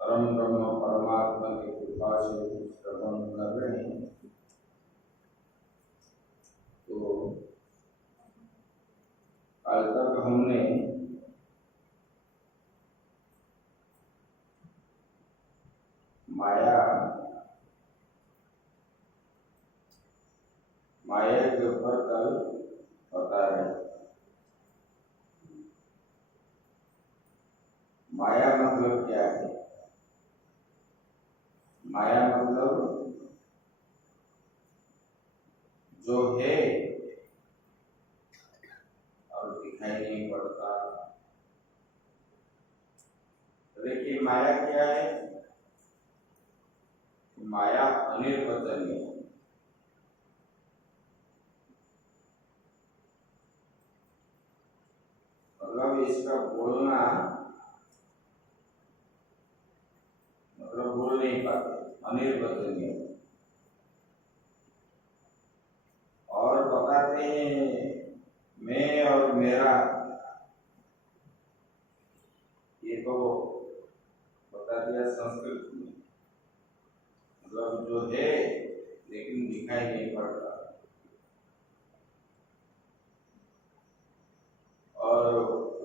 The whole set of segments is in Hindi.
परम ब्रह्म परमात्मा की कृपा से श्रवण कर रहे हैं। तो कल तक हमने माया के ऊपर कल बता रहे। माया मतलब क्या है? माया मतलब जो है और दिखाई नहीं पड़ता। देखिए माया क्या है? माया अनिर्वचनीय, मतलब इसका बोलना मतलब बोल नहीं पाते, अनिर्वचनीय। और बताते हैं मैं और मेरा, ये तो बता दिया संस्कृत में, मतलब जो है लेकिन दिखाई नहीं पड़ता।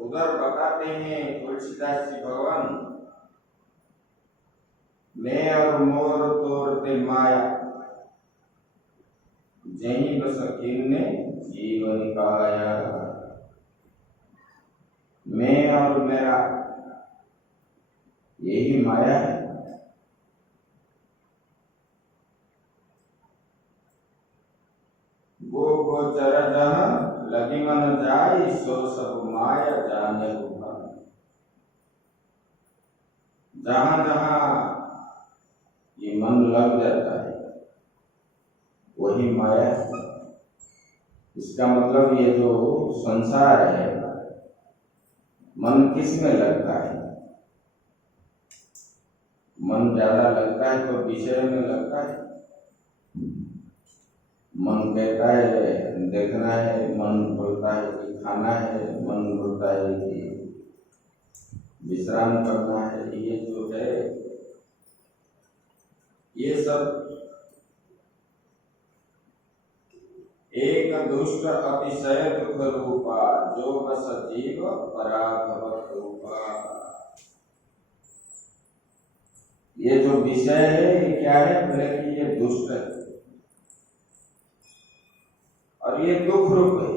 उधर बताते हैं तुलसीदास जी भगवान, मैं और मोर तोरते माया, जहीं बस कीन्ने जीवन काया। मैं और मेरा यही माया है। वो गोचर जहाँ लगी मन जाय, सो सब माया जाने हुआ। जहां जहां ये मन लग जाता है वही माया है। इसका मतलब ये जो संसार है, मन किस में लगता है? मन ज्यादा लगता है तो विषय में लगता है। मन कहता है देखना है, मन बोलता है कि खाना है, मन बोलता है कि विश्राम करना है। ये जो है ये सब एक दुष्ट अतिशय दुख रूपा, जो बस जीव पराभव रूपा। ये जो विषय है ये क्या है? बोले कि ये दुष्ट है और ये दुख रूप है।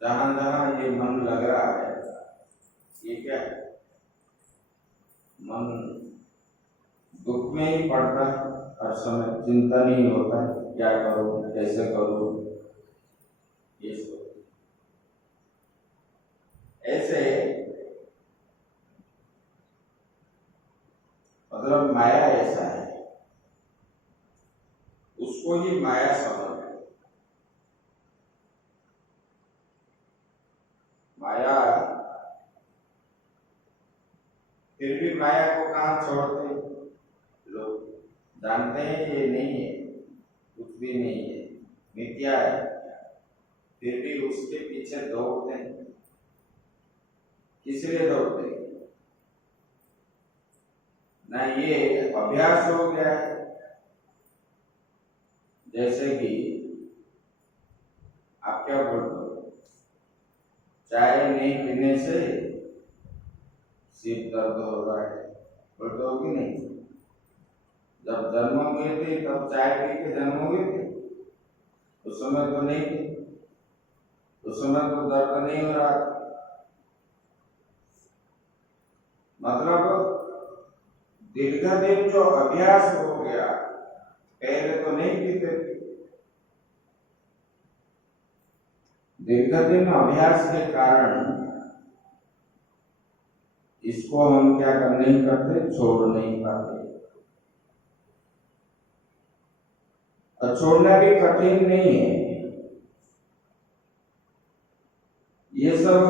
जहां जहां ये मन लग रहा है ये क्या है? मन दुख में ही पड़ता है। हर समय चिंता नहीं होता है क्या करूं, कैसे करूं, ये सब। ऐसे मतलब माया ऐसा है, उसको ही माया समझ। माया फिर भी माया को कहाँ छोड़ते हैं लोग? जानते हैं ये नहीं है, कुछ भी नहीं है, मिथ्या है, फिर भी उसके पीछे दौड़ते हैं। किस लिए दौड़ते हैं? ना ये अभ्यास हो गया है। जैसे कि आप क्या बोलते हो, चाय नहीं पीने से सिर दर्द हो रहा है, बोलते हो कि नहीं? जब जन्म हुए थे तब चाय पी के जन्म हुए थे? उस समय तो नहीं थे, उस समय तो दर्द नहीं हो रहा। मतलब दीर्घ दिन जो अभ्यास हो गया, पहले तो नहीं पीते थे। दीर्घ दिन अभ्यास के कारण इसको हम क्या कर नहीं करते, छोड़ नहीं पाते। और छोड़ना भी कठिन नहीं है। ये सब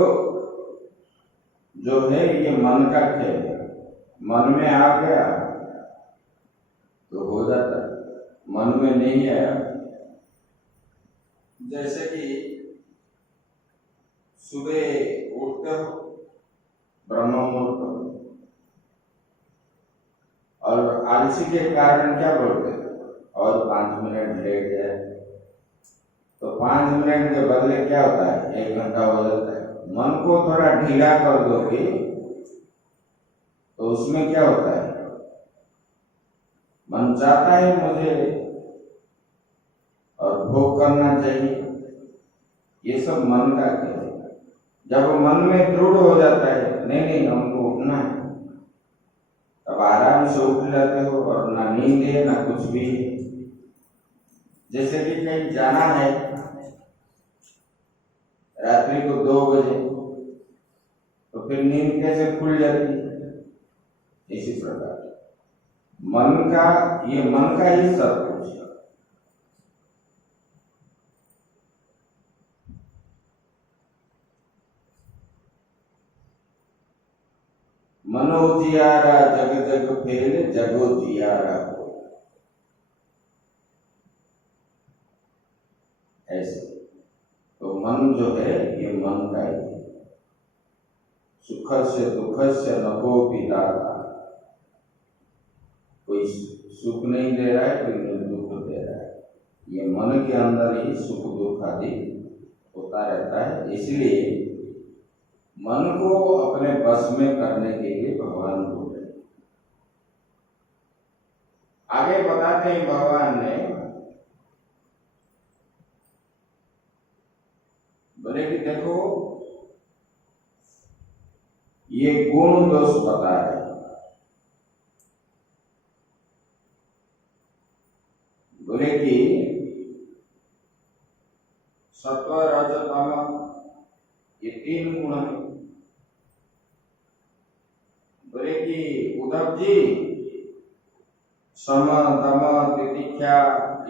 जो है ये मन का खेल है। मन में आ गया तो हो जाता है, मन में नहीं आया। जैसे कि सुबह उठते हो ब्रह्म मुहूर्त और आलसी के कारण क्या बोलते हो, और 5 मिनट लेट जाए, तो 5 मिनट के बदले क्या होता है, 1 घंटा हो जाता है। मन को थोड़ा ढीला कर दोगे तो उसमें क्या होता है, मन चाहता है मुझे और भोग करना चाहिए। ये सब मन का खेल है। जब मन में दृढ़ हो जाता है नहीं नहीं हमको उठना है, तब आराम से उठ जाते हो और ना नींद है ना कुछ भी है। जैसे कि कहीं जाना है रात्रि को 2 बजे, तो फिर नींद कैसे खुल जाती है? इसी प्रकार मन का ही सब कुछ है। मनो जियारा जग जग फेल, जगो जियारा हो। ऐसे तो मन जो है ये मन का ही है। सुख से दुख से नको पिदाता, कोई सुख नहीं दे रहा है, कोई दुख दे रहा है। ये मन के अंदर ही सुख दुख आदि होता रहता है। इसलिए मन को अपने बस में करने के लिए भगवान बोल रहे। आगे बताते हैं भगवान ने, बोले कि देखो ये गुण दोष बता रहे। बोले कि सत्व रज तम ये 3 गुण है। बोले कि उद्धव जी सम दम तितिक्षा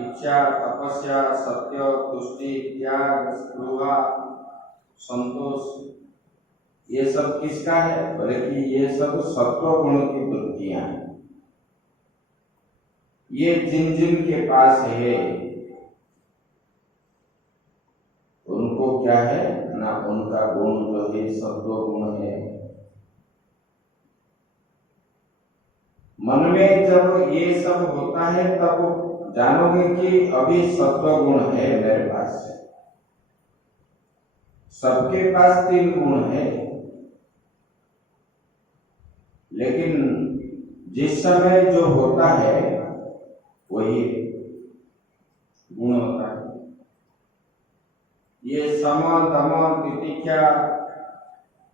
इच्छा तपस्या सत्य तुष्टि त्याग स्पृहा संतोष ये सब किसका है? बोले कि ये सब सत्व गुण की वृत्तियां हैं। ये जिन जिन के पास है उनको क्या है ना, उनका गुण जो है सत्व गुण है। मन में जब ये सब होता है तब जानोगे कि अभी सत्व गुण है मेरे पास। सबके पास 3 गुण है, लेकिन जिस समय जो होता है वही गुण होता है। ये सम दम तितिक्षा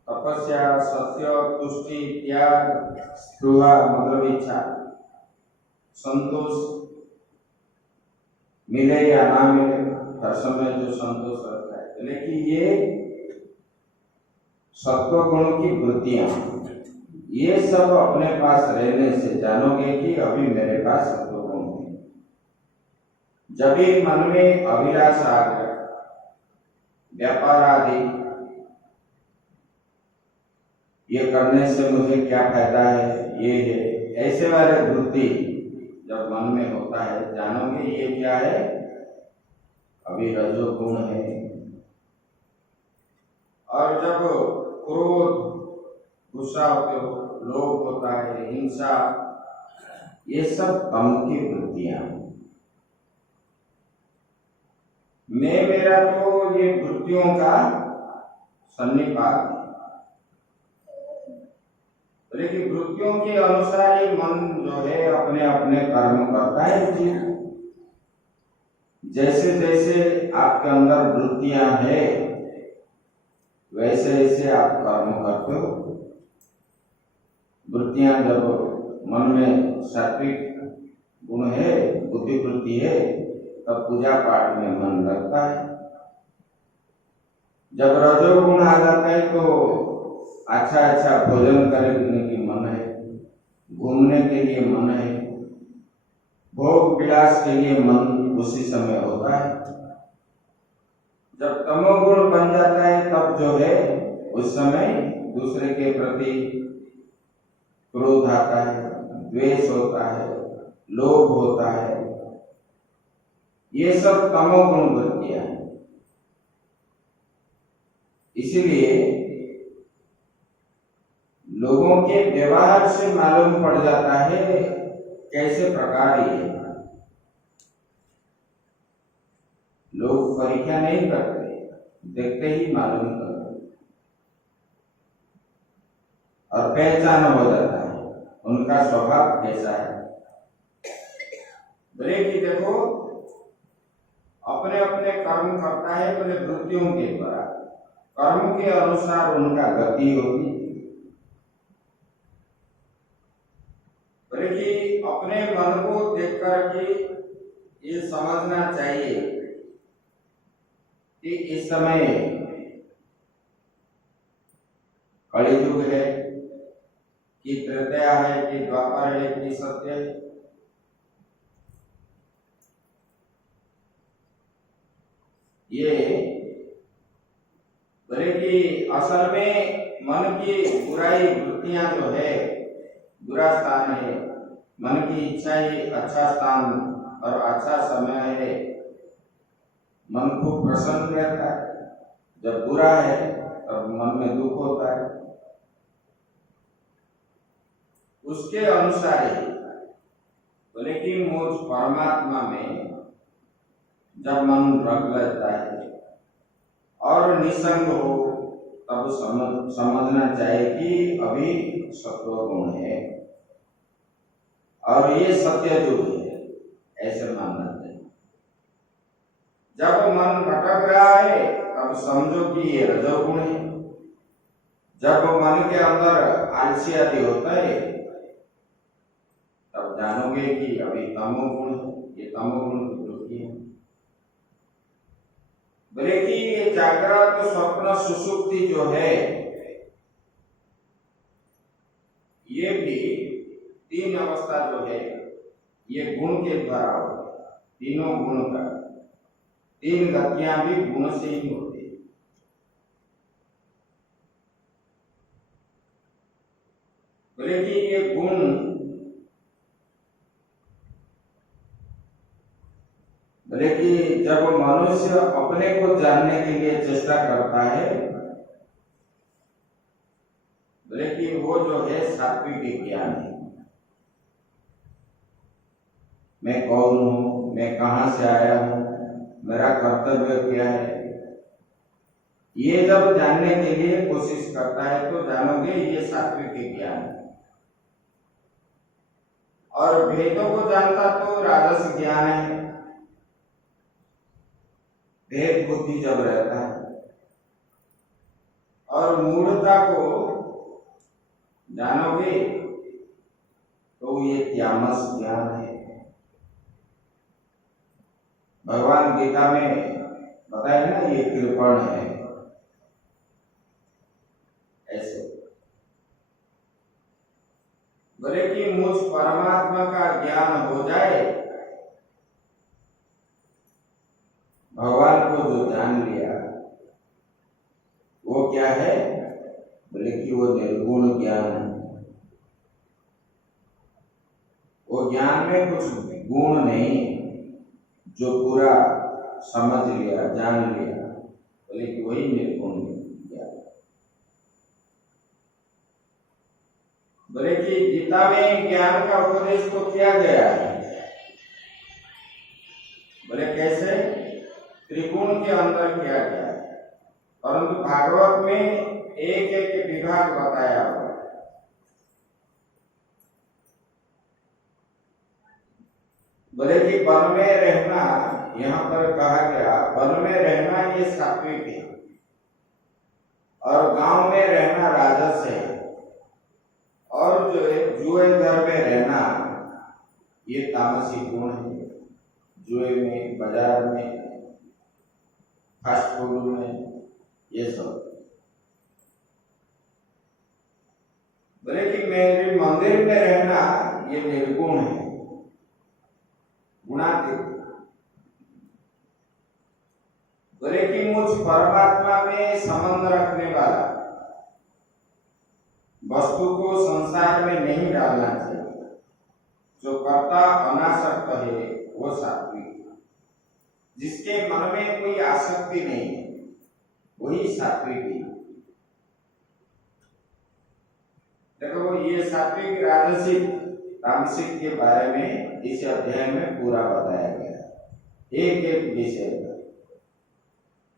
तपस्या सत्य तुष्टि त्याग स्पृहा मतलब इच्छा संतोष, मिले या ना मिले हर समय जो संतोष रहता है। लेकिन ये सत्व गुण की वृत्तियां, ये सब अपने पास रहने से जानोगे कि अभी मेरे पास सत्व गुण है। जब भी मन में अभिलाष आ गया, व्यापार आदि, ये करने से मुझे क्या फायदा है, ये है, ऐसे वाले वृत्ति जब मन में होता है जानोगे ये क्या है, अभी रजोगुण है। और जब क्रोध गुस्सा होते हो, लोभ होता है, हिंसा, ये सब तम की वृत्तियां। मैं मेरा तो ये वृत्तियों का सन्निपात है। लेकिन वृत्तियों के अनुसार ही मन जो है अपने अपने कर्म करता है जीव। जैसे जैसे आपके अंदर वृत्तियां है वैसे वैसे आप कर्म करते हो। वृत्तियां जब मन में सात्विक गुण है, बुद्धि वृत्ति है, तब पूजा पाठ में मन लगता है। जब रजोगुण आ जाता है तो अच्छा अच्छा भोजन करने की मन है, घूमने के लिए मन है, भोग विलास के लिए मन उसी समय होता है। जब तमोगुण बन जाता है तब जो है उस समय दूसरे के प्रति क्रोध आता है, द्वेष होता है, लोभ होता है, ये सब तमोगुण वृत्तियां हैं। इसीलिए लोगों के व्यवहार से मालूम पड़ जाता है कैसे प्रकार ये। लोग परीक्षा नहीं करते, देखते ही मालूम करते और पहचान हो जाता है उनका स्वभाव कैसा है। बोले कि देखो अपने अपने कर्म करता है, बोले वृत्तियों के द्वारा, कर्म के अनुसार उनका गति होगी। बोले कि अपने मन को देख कर के ये समझना चाहिए कि इस समय कलियुग है कि त्रेता है कि द्वापर है कि सत्य है। ये बोले कि असल में मन की बुराई वृत्तियां जो है बुरा स्थान है, मन की इच्छा ही अच्छा स्थान और अच्छा समय है। मन खूब प्रसन्न रहता है, जब बुरा है तब मन में दुख होता है। उसके अनुसार ही बोले कि मुझ परमात्मा में जब मन रंग लगता है और निसंग हो, तब समझना चाहिए कि अभी सत्व गुण है और ये सत्य जो है, ऐसे मानना चाहिए। जब मन भटक रहा है तब समझो कि ये रजोगुण है। जब मन के अंदर आलसी आदि होता है तब जानोगे कि अभी तमोगुण है, ये तमोगुण की वृत्ति है। बोले कि ये जागृत स्वप्न सुषुप्ति जो है, ये भी तीन अवस्था जो है, ये गुण के द्वारा होती है। तीनों गुण का, तीन गतियां भी गुण से ही होती है। बोले कि ये गुण, बोले कि जब मनुष्य अपने को जानने के लिए चेष्टा करता है, बोले कि वो जो है सात्विक ज्ञान है। मैं कौन हूं, मैं कहां से आया हूं, मेरा कर्तव्य क्या है, ये जब जानने के लिए कोशिश करता है तो जानोगे ये सात्विक ज्ञान है। और भेदों को जानता तो राजस ज्ञान है। भेद बुद्धि जब रहता है और मूढ़ता को जानोगे तो ये त्यामस ज्ञान है। भगवान गीता में बताया ना, ये कृपण है, ऐसे। बोले कि मुझ परमात्मा का ज्ञान हो जाए, भगवान को जो जान लिया वो क्या है, बोले कि वो निर्गुण ज्ञान है। वो ज्ञान में कुछ गुण नहीं, जो पूरा समझ लिया, जान लिया, बोले कि वही निर्गुण ज्ञान। बोले कि गीता में ज्ञान का उपदेश तो किया गया है, बोले कैसे, त्रिगुण के अंदर किया गया है, परंतु भागवत में एक एक विभाग बताया हुआ है। बोले कि वन में रहना, यहाँ पर कहा गया वन में रहना ये सात्विक है, और गांव में रहना राजस है, और जो है जुए घर में रहना ये तामसिक गुण है। जुए में, बाजार में, फास्ट फूड में, ये सब। बोले कि मेरे मंदिर में रहना ये निर्गुण है, गुणातीत। बोले कि मुझ परमात्मा में संबंध रखने वाला वस्तु को संसार में नहीं डालना चाहिए। जो कर्ता अनासक्त है वो सात्विक, जिसके मन में कोई आसक्ति नहीं है वही सात्विक है। देखो ये सात्विक, राजसिक, तामसिक के बारे में इस अध्याय में पूरा बताया गया, एक एक विषय का।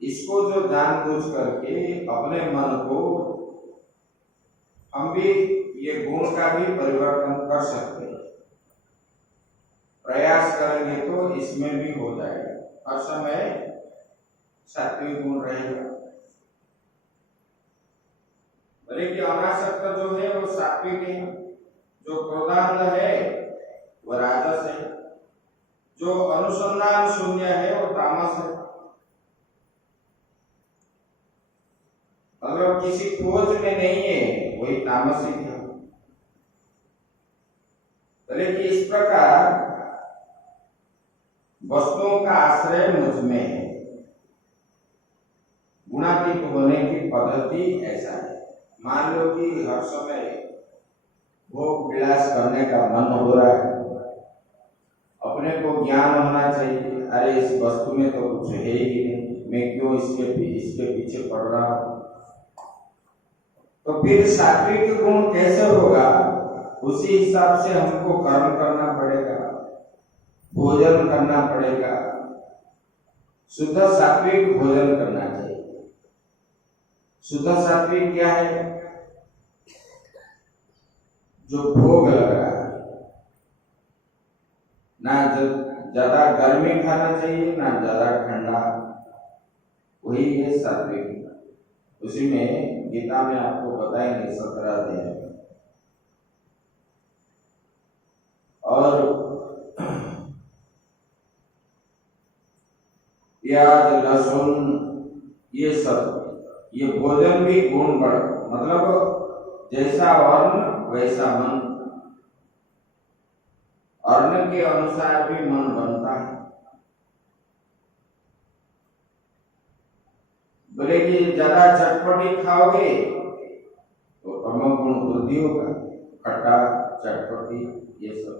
इसको जो जानबूझ करके अपने मन को, हम भी ये गुण का भी परिवर्तन कर सकते हैं, प्रयास करेंगे तो इसमें भी हो जाएगा। हर समय सात्विक गुण रहेगा। बोले कि अनासक्त जो है वो सात्विक है, जो क्रोधांध है वो राजस है, जो अनुसंधान शून्य है वो तामस है। अगर किसी खोज में नहीं है वही तामसिक है। बोले कि इस प्रकार वस्तुओं का आश्रय मुझ में है। गुणातीत होने की पद्धति ऐसा है। मान लो कि हर समय भोग विलास करने का मन हो रहा है, अपने को ज्ञान होना चाहिए, अरे इस वस्तु में तो कुछ है ही नहीं, मैं क्यों इसके पीछे पड़ रहा हूं। तो फिर सात्विक गुण कैसे होगा, उसी हिसाब से हमको कर्म करना पड़ेगा, भोजन करना पड़ेगा, शुद्ध सात्विक भोजन करना चाहिए। शुद्ध सात्विक क्या है? जो भोग लग रहा है, ना ज्यादा गर्मी खाना चाहिए ना ज्यादा ठंडा, वही है सात्विक। उसी में गीता में आपको बताएंगे 17 अध्याय में। और प्याज लहसुन ये सब, ये भोजन भी गुण बढ़, मतलब जैसा वर्ण वैसा मन, वर्ण के अनुसार भी मन बनता है। बोले कि ज्यादा चटपटी खाओगे तो तमो गुण वृद्धि होगा, खट्टा चटपटी ये सब।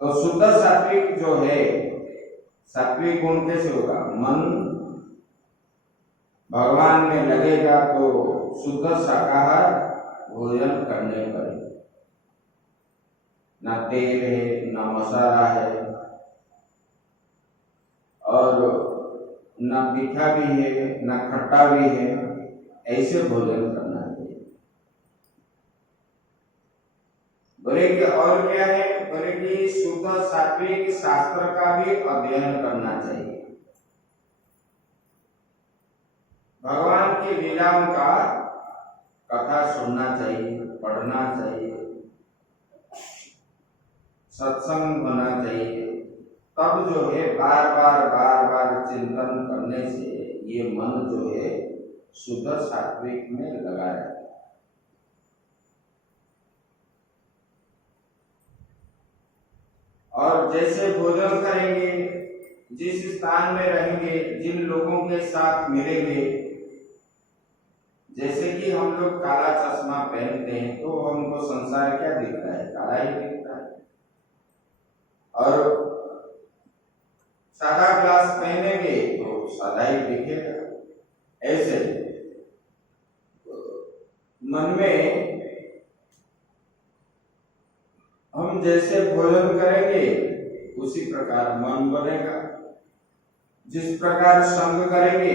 तो शुद्ध सात्विक जो है, सात्विक गुण कैसे होगा? मन भगवान में लगेगा तो शुद्ध शाकाहार भोजन करने पड़ेगा, ना तेल है ना मसाला है और ना तीखा भी है ना खट्टा भी है, ऐसे भोजन करना चाहिए। बोले कि और क्या है? बोले कि शुद्ध सात्विक शास्त्र का भी अध्ययन करना चाहिए, भगवान की लीलाओं का कथा सुनना चाहिए, पढ़ना चाहिए, सत्संग होना चाहिए। तब जो है बार बार चिंतन करने से ये मन जो है शुद्ध सात्विक में लगा रहता है। और जैसे भोजन करेंगे, जिस स्थान में रहेंगे, जिन लोगों के साथ मिलेंगे, जैसे कि हम लोग काला चश्मा पहनते हैं तो हमको संसार क्या दिखता है? काला ही दिखता है। और सादा ग्लास पहनेंगे तो सादा ही दिखेगा। ऐसे मन में हम जैसे भोजन करेंगे उसी प्रकार मन बनेगा, जिस प्रकार संग करेंगे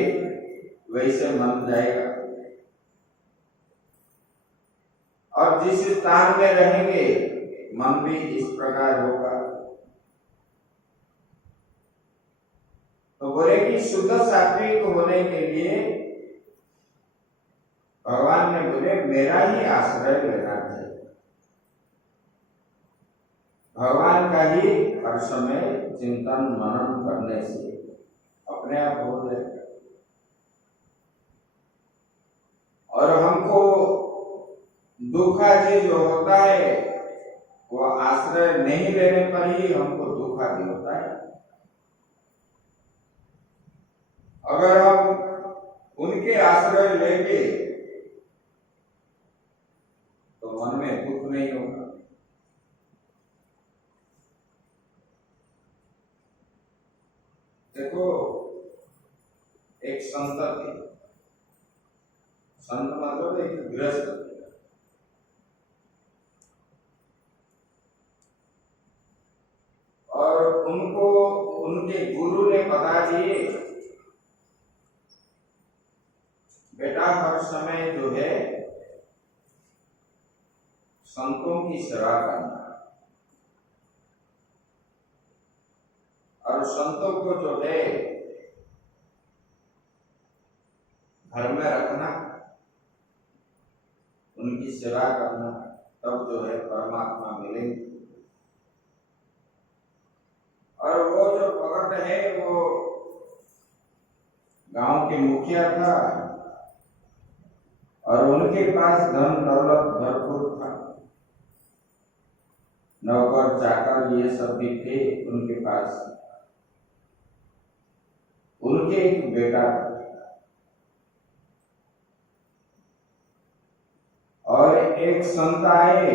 वैसे मन जाएगा, और जिस स्थान में रहेंगे मन भी इस प्रकार होगा। तो बोले कि शुद्ध सात्विक होने के लिए भगवान ने बोले मेरा ही आश्रय लेना चाहिए, भगवान का ही हर समय चिंतन मनन करने से अपने आप हो जाएगा। और हमको दुख आदि जो होता है वो आश्रय नहीं लेने पर ही हमको दुख आदि होता है। अगर हम उनके आश्रय लेंगे तो मन में दुख नहीं होगा। देखो एक संत थे, संत मतलब एक गृहस्थ, और उनको उनके गुरु ने बता दिए बेटा हर समय जो है संतों की सेवा करना, और संतों को जो है घर में रखना, उनकी सेवा करना, तब जो है परमात्मा मिलेंगे। और वो जो भगत है वो गांव के मुखिया था और उनके पास धन दौलत भरपूर था, नौकर चाकर ये सब भी थे उनके पास। उनके एक बेटा और एक संत आए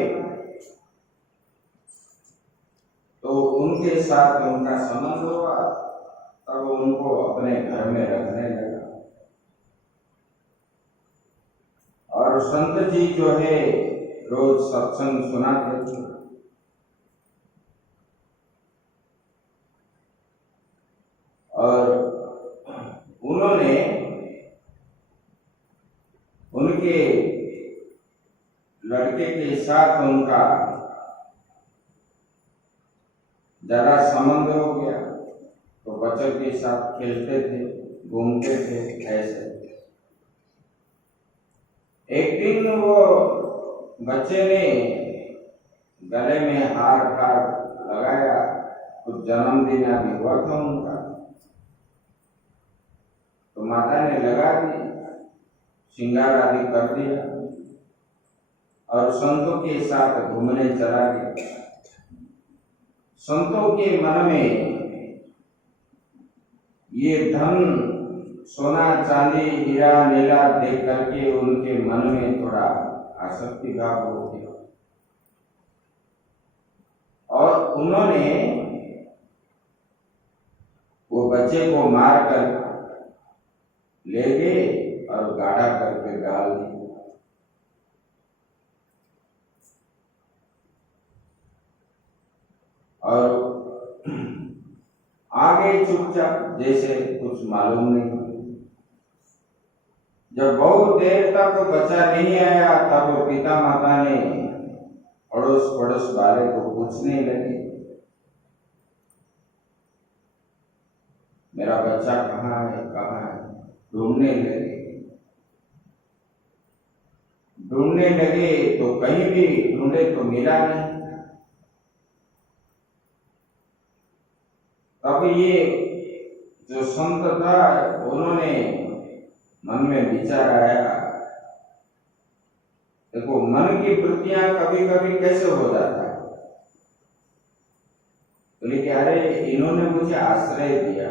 तो उनके साथ उनका संबंध हुआ, तब उनको अपने घर में रखने लगा। और संत जी जो है रोज सत्संग सुनाते थे। और उन्होंने साथ उनका ज्यादा संबंध हो गया, तो बच्चों के साथ खेलते थे, घूमते थे। ऐसे एक दिन वो बच्चे ने गले में हार लगाया, कुछ जन्मदिन आदि हुआ था उनका, तो माता ने लगा दी, श्रृंगार आदि कर दिया और संतों के साथ घूमने चला गया। संतों के मन में ये धन, सोना चांदी, हीरा नीला देख करके उनके मन में थोड़ा आसक्ति भाव हो गया और उन्होंने वो बच्चे को मार कर ले गए और गाढ़ा करके डाल दिया। और आगे चुपचाप जैसे कुछ मालूम नहीं। जब बहुत देर तक बच्चा नहीं आया, तब पिता माता ने अड़ोस पड़ोस वाले को पूछने लगे, मेरा बच्चा कहाँ है, कहाँ है? ढूंढने लगे तो कहीं भी ढूंढे तो मिला नहीं। तब ये जो संत था, उन्होंने मन में विचार आया, देखो मन की वृत्तियां कभी कभी कैसे हो जाता है। बोले कि अरे इन्होंने मुझे आश्रय दिया,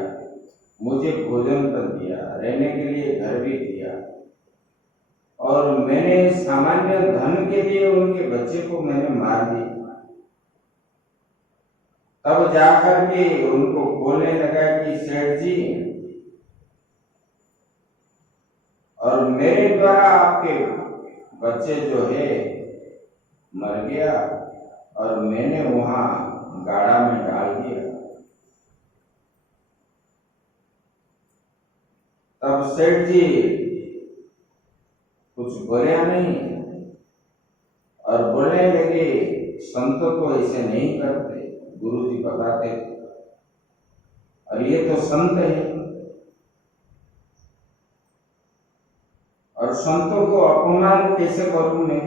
मुझे भोजन कर दिया, रहने के लिए घर भी दिया, और मैंने सामान्य धन के लिए उनके बच्चे को मैंने मार दिया। तब जाकर के उनको बोलने लगा कि सेठ जी, और मेरे द्वारा आपके बच्चे जो है मर गया और मैंने वहां गाड़ा में डाल दिया। तब सेठ जी कुछ बोले नहीं और बोलने लगे, संत तो ऐसे नहीं करते, गुरुजी बताते, और ये तो संत है, और संतों को अपमान कैसे करूं मैं?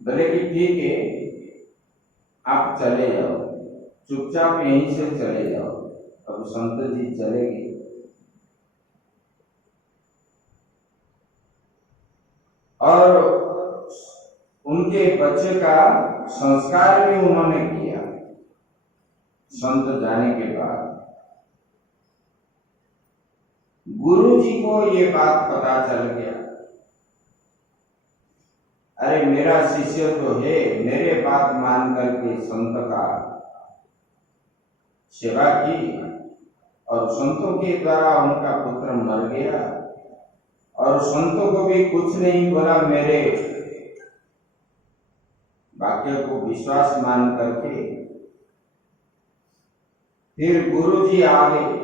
बोले कि ठीक है, आप चले जाओ, चुपचाप यहीं से चले जाओ। अब संत जी चले गए और उनके बच्चे का संस्कार भी उन्होंने किया। संत जाने के बाद गुरु जी को ये बात पता चल गया, अरे मेरा शिष्य तो है, मेरे बात मान करके संत का सेवा की और संतों के द्वारा उनका पुत्र मर गया, और संतों को भी कुछ नहीं बोला, मेरे वाक्य को विश्वास मान करके फिर गुरु जी आ गए।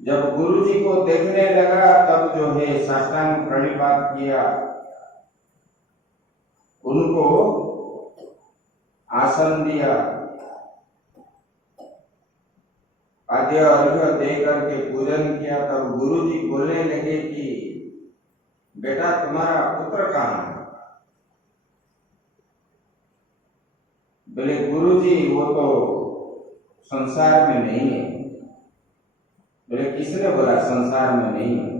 जब गुरु जी को देखने लगा, तब जो है साष्टांग प्रणिपात किया, उनको आसन दिया, आद्य अर्घ्य दे करके पूजन किया। तब गुरु जी बोलने लगे कि बेटा तुम्हारा पुत्र कहाँ है? बोले गुरु जी वो तो संसार में नहीं है। बोले किसने बोला संसार में नहीं है?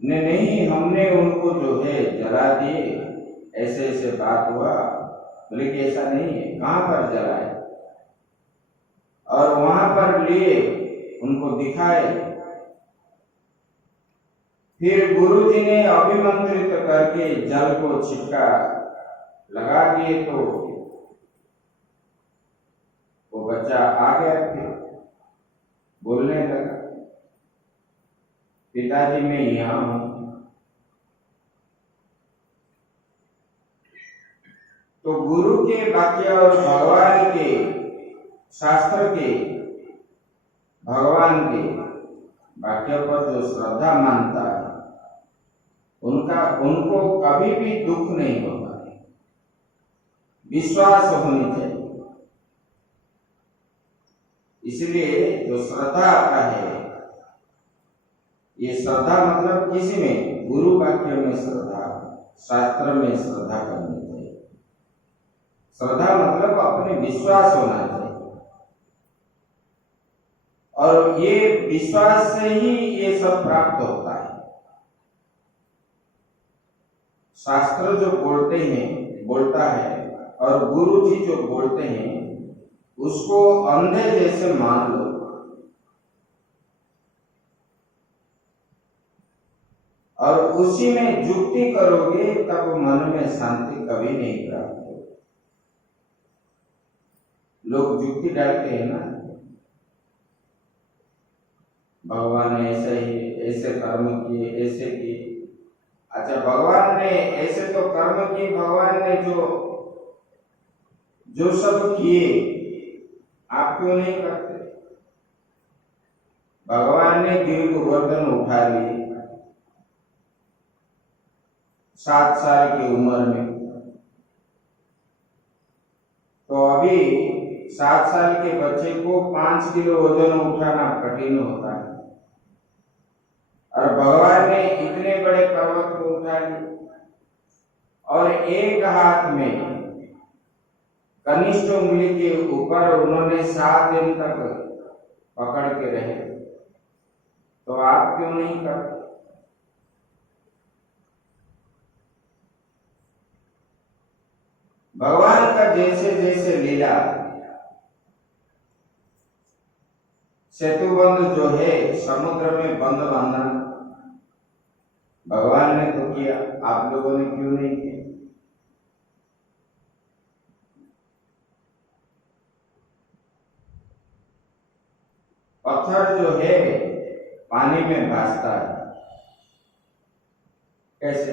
नहीं, हमने उनको जो है जला दिए, ऐसे ऐसे बात हुआ। बोले कि ऐसा नहीं है, कहां पर जलाए? और वहां पर लिए उनको दिखाए। फिर गुरु जी ने अभिमंत्रित करके जल को छिटका लगा दिए, तो वो बच्चा आ गया, फिर बोलने लगा, पिताजी मैं यहाँ हूं। तो गुरु के वाक्य और भगवान के शास्त्र के, भगवान के वाक्य पर जो श्रद्धा मानता है उनको कभी भी दुख नहीं होता, विश्वास होनी चाहिए। इसलिए जो श्रद्धा आता है, ये श्रद्धा मतलब किसी में, गुरु वाक्य में श्रद्धा, शास्त्र में श्रद्धा करनी चाहिए। श्रद्धा मतलब अपने विश्वास होना चाहिए, और ये विश्वास से ही ये सब प्राप्त होता है। शास्त्र जो बोलता है और गुरु जी जो बोलते हैं उसको अंधे जैसे मान लो, और उसी में युक्ति करोगे तब मन में शांति कभी नहीं प्राप्त होगी। लोग युक्ति डालते हैं ना, भगवान ने ऐसे कर्म किए, ऐसे किए। अच्छा, भगवान ने ऐसे तो कर्म किए, भगवान ने जो सब किए, आप क्यों नहीं करते? भगवान ने गिर गोवर्धन उठा लिए 7 साल की उम्र में, तो अभी 7 साल के बच्चे को 5 किलो वजन उठाना कठिन होता है, और भगवान ने इतने बड़े पर्वत को उठा लिए, और एक हाथ में कनिष्ठ उंगली के ऊपर उन्होंने 7 दिन तक पकड़ के रहे। तो आप क्यों नहीं करते? भगवान का जैसे जैसे लीला, सेतुबंध जो है समुद्र में बंद बांधना, भगवान ने तो किया, आप लोगों ने क्यों नहीं किया? पत्थर जो है पानी में भासता है, कैसे?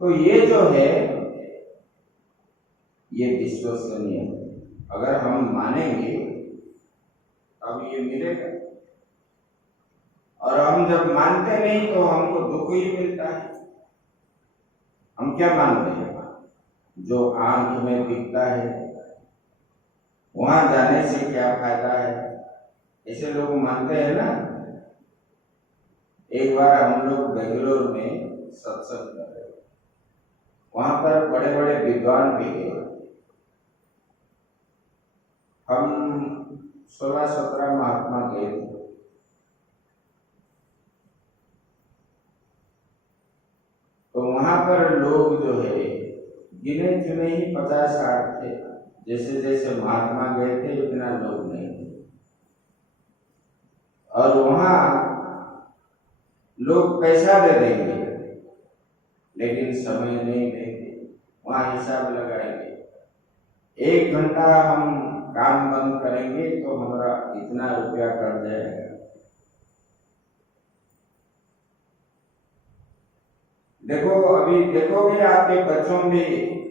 तो ये जो है ये विश्वसनीय है। अगर हम मानेंगे तब ये मिलेगा, और हम जब मानते नहीं तो हमको दुख ही मिलता है। हम क्या मानते हैं? जो आंख में दिखता है वहां जाने से क्या फायदा है, ऐसे लोग मानते हैं ना। एक बार हम लोग बेंगलोर में सत्संग कर रहे, वहां पर बड़े बड़े विद्वान भी गए। हम 16-17 महात्मा गए थे। तो वहां पर लोग जो है गिने चुने ही 50-60 थे। जैसे जैसे महात्मा गए थे इतना लोग नहीं थे, और वहां लोग पैसा दे देंगे लेकिन समय नहीं देंगे, वहां हिसाब लगाएंगे। 1 घंटा हम काम बंद करेंगे तो हमारा इतना रुपया कट जाएगा। देखो, अभी देखोगे आपके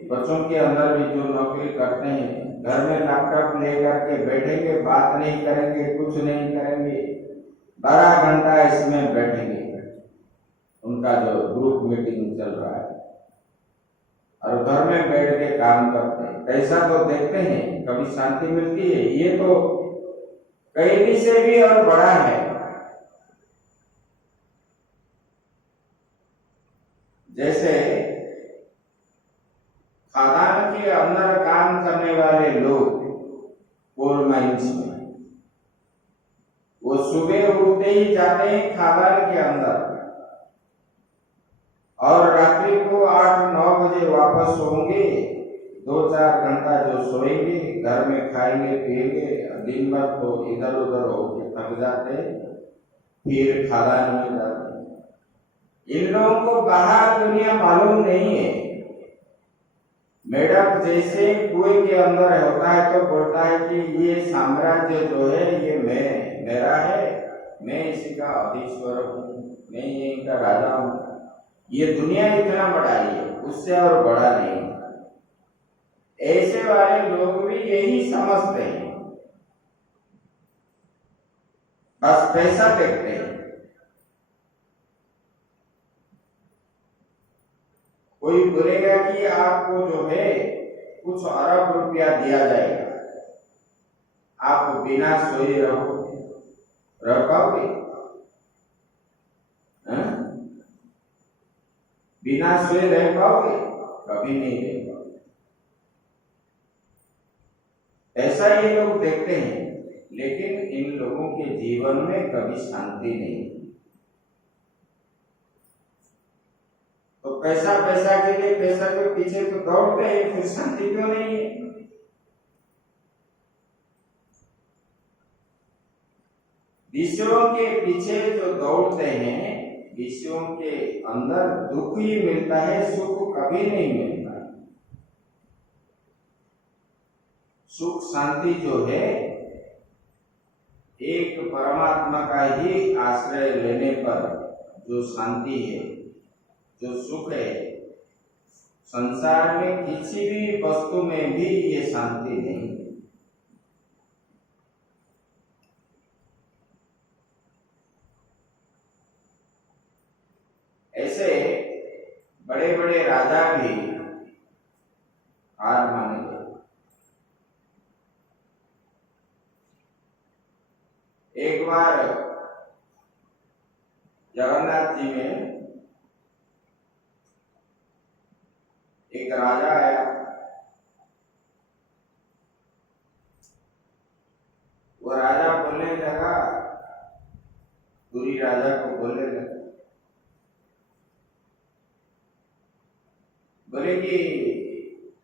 बच्चों के अंदर भी जो नौकरी करते हैं, घर में लैपटॉप लेकर के बैठेंगे, बात नहीं करेंगे, कुछ नहीं करेंगे, 12 घंटा इसमें बैठेंगे। उनका जो ग्रुप मीटिंग चल रहा है, और घर में बैठ के काम करते हैं, पैसा तो देखते हैं, कभी शांति मिलती है? ये तो कैदी से भी और बड़ा है। जैसे खदान के अंदर काम करने वाले लोग कोल माइंस में, वो सुबह उठते ही जाते हैं खदान के अंदर, और रात्रि को 8-9 बजे वापस सोएंगे। 2-4 घंटा जो सोएंगे, घर में खाएंगे पिएंगे, दिन भर तो इधर उधर होके थक जाते, फिर खदान में जाते। इन लोगों को बाहर दुनिया मालूम नहीं है। मेढक जैसे कुएं के अंदर होता है तो बोलता है कि ये साम्राज्य जो है ये मेरा है, मैं इसी का अधीश्वर हूँ, मैं यहीं का राजा हूँ। ये दुनिया इतना बड़ा ही है, उससे और बड़ा नहीं। ऐसे वाले लोग भी यही समझते हैं। बस पैसा देखते हैं। कोई बोलेगा कि आपको जो है कुछ अरब रुपया दिया जाएगा, आप बिना सोए रह पाओगे? बिना सोए रह पाओगे? कभी नहीं रह पाओगे। ऐसा ये लोग देखते हैं, लेकिन इन लोगों के जीवन में कभी शांति नहीं। तो पैसा पैसा के लिए, पैसा के पीछे तो दौड़ते हैं, फिर शांति क्यों नहीं है? विषयों के पीछे जो दौड़ते हैं, विषयों के अंदर दुख ही मिलता है, सुख कभी नहीं मिलता। सुख शांति जो है एक परमात्मा का ही आश्रय लेने पर जो शांति है, जो सुख है, संसार में किसी भी वस्तु में भी ये शांति नहीं। ऐसे बड़े बड़े राजा भी हार मान गए। एक बार जगन्नाथ जी में एक राजा आया। वो राजा बोलने लगा, पूरी राजा को बोलने लगा, बोले कि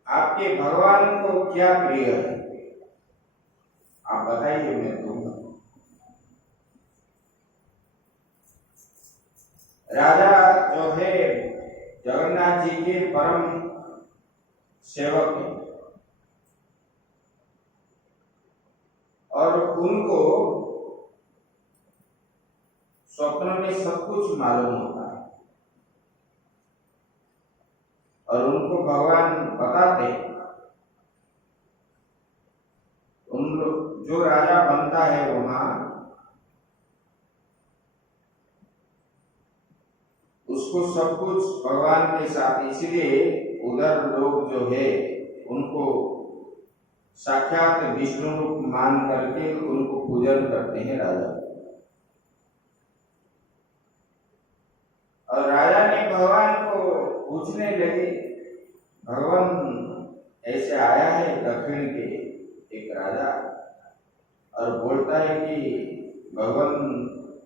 आपके भगवान को क्या प्रिय है, आप बताइए, मैं दूंगा। राजा जो है जगन्नाथ जी के परम सेवक है, और उनको स्वप्न में सब कुछ मालूम होता है, और उनको भगवान बताते हैं। जो राजा बनता है वहां, उसको सब कुछ भगवान के साथ, इसलिए उधर लोग जो है उनको साक्षात विष्णु रूप मान करके उनको पूजन करते हैं राजा। और राजा ने भगवान को पूछने लगे, भगवान ऐसे आया है दक्षिण के एक राजा, और बोलता है कि भगवान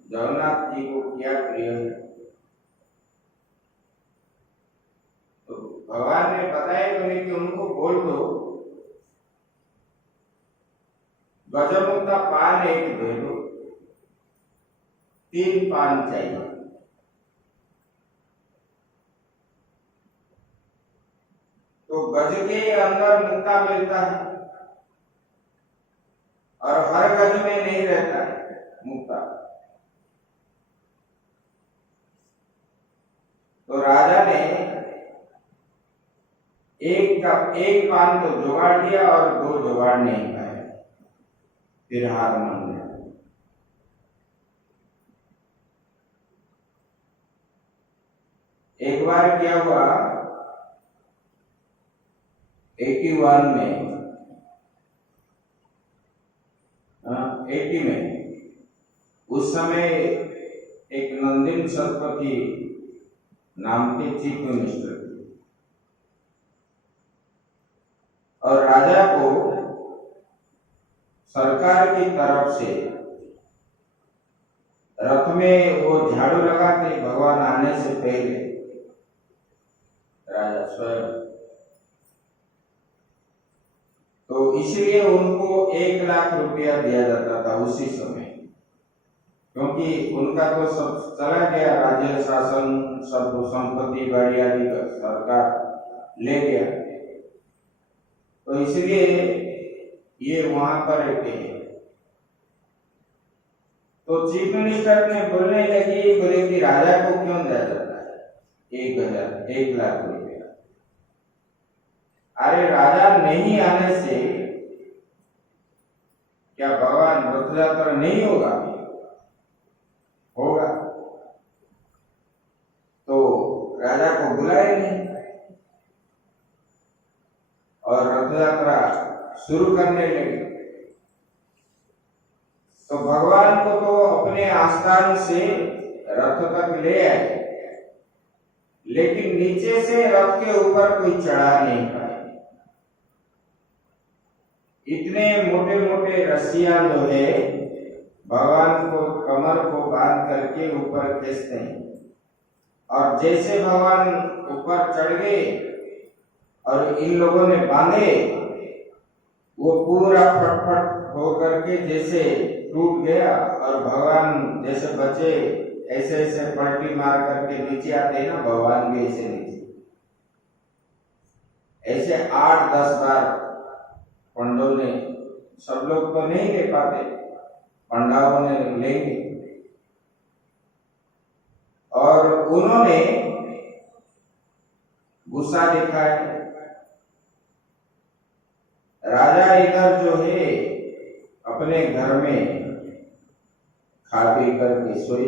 जगन्नाथ जी को क्या प्रिय है। तो भगवान ने बताया बोले कि उनको बोल दो, गजमुक्ता पान एक दे दो, 3 पान चाहिए। तो गज के अंदर मुक्ता मिलता है, और हर गज में नहीं रहता है मुक्ता। तो राजा ने एक पान तो जुगाड़ दिया और 2 जुगाड़ नहीं पाए, फिर हार मान लिया। एक बार क्या हुआ, 81 में 80 में, उस समय एक नंदिन सरस्वती नाम के चीफ मिनिस्टर थे, और राजा को सरकार की तरफ से रथ में वो झाड़ू लगाते भगवान आने से पहले, राजा स्वयं। तो इसलिए उनको 1 लाख रुपया दिया जाता था उसी समय, क्योंकि उनका तो सब चला गया, राज्य शासन, सब संपत्ति बाड़ी आदि सरकार ले गया। तो इसलिए ये वहां पर रहते हैं। तो चीफ मिनिस्टर ने बोलने लगी, बोले कि राजा को क्यों दिया जाता है 1 लाख रुपया? अरे राजा नहीं आने से क्या भगवान रथ यात्रा नहीं होगा? शुरू करने लगे। तो भगवान को तो अपने आस्थान से रथ तक ले आए, लेकिन नीचे से रथ के ऊपर कोई चढ़ा नहीं पाए। इतने मोटे मोटे रस्सियां जो है भगवान को कमर को बांध करके ऊपर खींचते हैं, और जैसे भगवान ऊपर चढ़ गए और इन लोगों ने बांधे, वो पूरा फटफट हो करके जैसे टूट गया, और भगवान जैसे बचे ऐसे ऐसे पलटी मार करके नीचे आते हैं ना, भगवान भी ऐसे नीचे, ऐसे 8-10 बार पंडों ने, सब लोग तो नहीं ले पाते, पंडाओं ने लेंगे। और उन्होंने गुस्सा दिखाया। राजा इधर जो है अपने घर में खा पी करके सोए,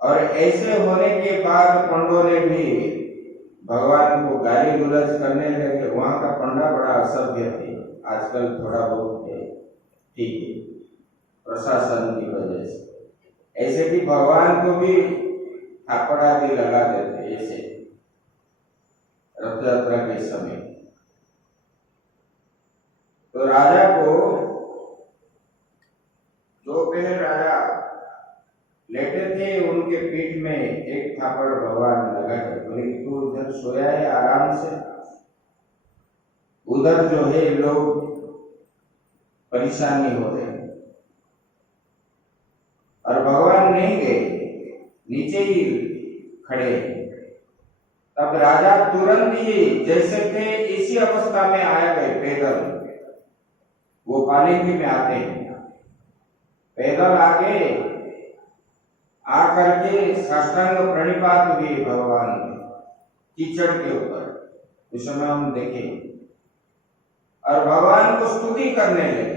और ऐसे होने के बाद पंडों ने भी भगवान को गाली गुलज करने लगे। वहां का पंडा बड़ा असभ्य है, आजकल थोड़ा बहुत है, ठीक है, प्रशासन की वजह से, ऐसे कि भगवान को भी थापड़ा भी लगा देते ऐसे रथ यात्रा के समय। तो राजा को, जो पहले राजा लेटे थे, उनके पीठ में एक थापड़ भगवान लगा के बोले कि तू उधर सोया है आराम से, उधर जो है लोग परेशानी हो रहे हैं। और भगवान नहीं गए, नीचे ही खड़े। तब राजा तुरंत ही जैसे थे इसी अवस्था में आए गए पैदल, वो पालकी में आते हैं, पैदल आगे आकर के साष्टांग प्रणिपात हुए भगवान कीचड़ के ऊपर, उस समय हम देखें, और भगवान को स्तुति करने लगे।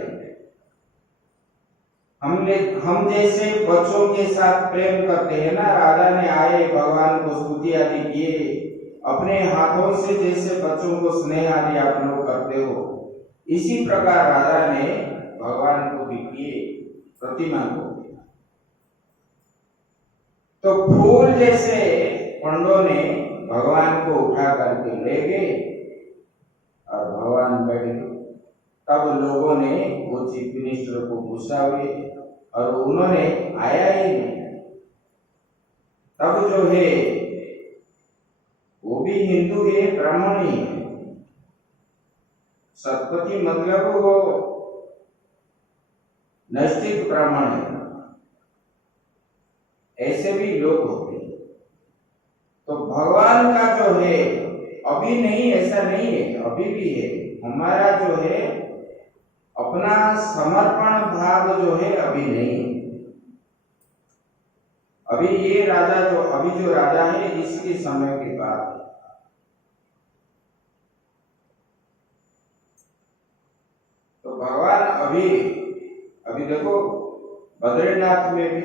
हम जैसे बच्चों के साथ प्रेम करते हैं ना, राजा ने आए भगवान को स्तुति आदि किए, अपने हाथों से जैसे बच्चों को स्नेह आदि आप लोग करते हो, इसी प्रकार राजा ने भगवान को भी किए, प्रतिमा को। तो फूल जैसे पंडों ने भगवान को उठा करके ले गए और भगवान बैठ गए। तब लोगों ने वो चीफ मिनिस्टर को गुस्सा हुए और उन्होंने आया ही नहीं। तब जो है वो भी हिंदू है, ब्राह्मण ही है, सतपति मतलब वो नैष्ठिक ब्राह्मण है, ऐसे भी लोग होते हैं। तो भगवान का जो है अभी नहीं, ऐसा नहीं है, अभी भी है। हमारा जो है अपना समर्पण भाव जो है अभी नहीं है। अभी ये राजा जो अभी जो राजा है इसके समय के बाद, तो भगवान अभी देखो बद्रीनाथ में भी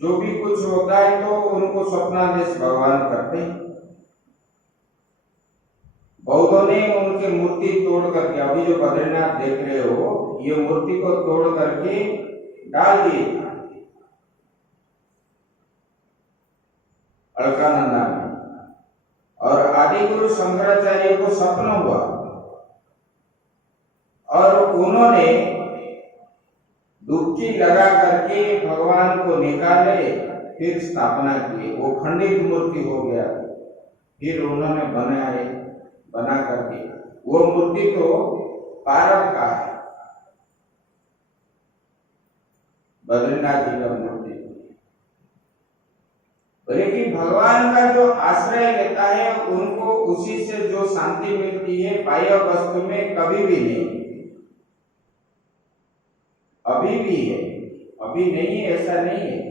जो भी कुछ होता है तो उनको स्वप्नादेश भगवान करते हैं। बौद्धों ने उनकी मूर्ति तोड़ करके, अभी जो बद्रीनाथ देख रहे हो, ये मूर्ति को तोड़ करके डाल दिए अलकानंदा में, और आदि गुरु शंकराचार्य को स्वप्न हुआ और उन्होंने डुबकी लगा करके भगवान को निकाले, फिर स्थापना की। वो खंडित मूर्ति हो गया, फिर उन्होंने बना करके, वो मूर्ति तो पारक का है, बद्रीनाथ जी का मूर्ति। लेकिन भगवान का जो आश्रय लेता है उनको उसी से जो शांति मिलती है, बाह्य वस्तु में कभी भी नहीं। अभी भी है, अभी नहीं है ऐसा नहीं है,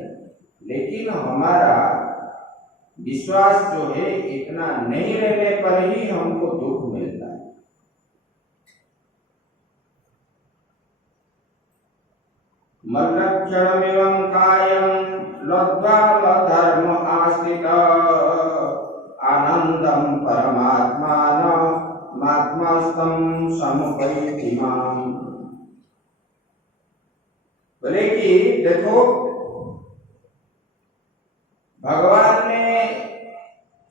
लेकिन हमारा विश्वास जो है इतना नहीं रहने पर ही हमको दुख मिलता है। मल्लक्षणमिवं कायं लब्ध्वा धर्म आस्थित आनंद तं परमात्मानमात्मस्तं समुपैति माम्। बोले कि देखो भगवान ने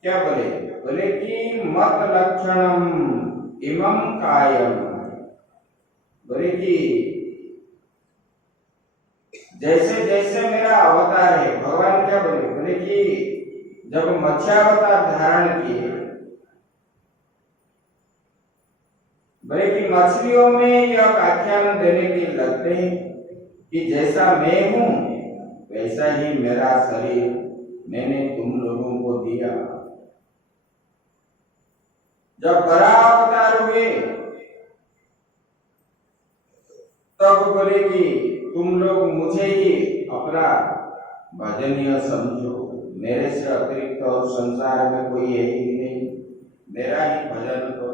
क्या बोले, बोले कि मत लक्षणम इमं कायम। बोले कि जैसे जैसे मेरा अवतार है, भगवान क्या बोले, बोले कि जब मत्स्यावतार धारण किए, बोले कि मछलियों में यह व्याख्यान देने के लगते हैं कि जैसा मैं हूं वैसा ही मेरा शरीर मैंने तुम लोगों को दिया। जब बड़ा अवतार हुए तब बोले कि तुम लोग मुझे ही अपना भजनीय समझो, मेरे से अतिरिक्त और संसार में कोई है ही नहीं, मेरा ही भजन करो।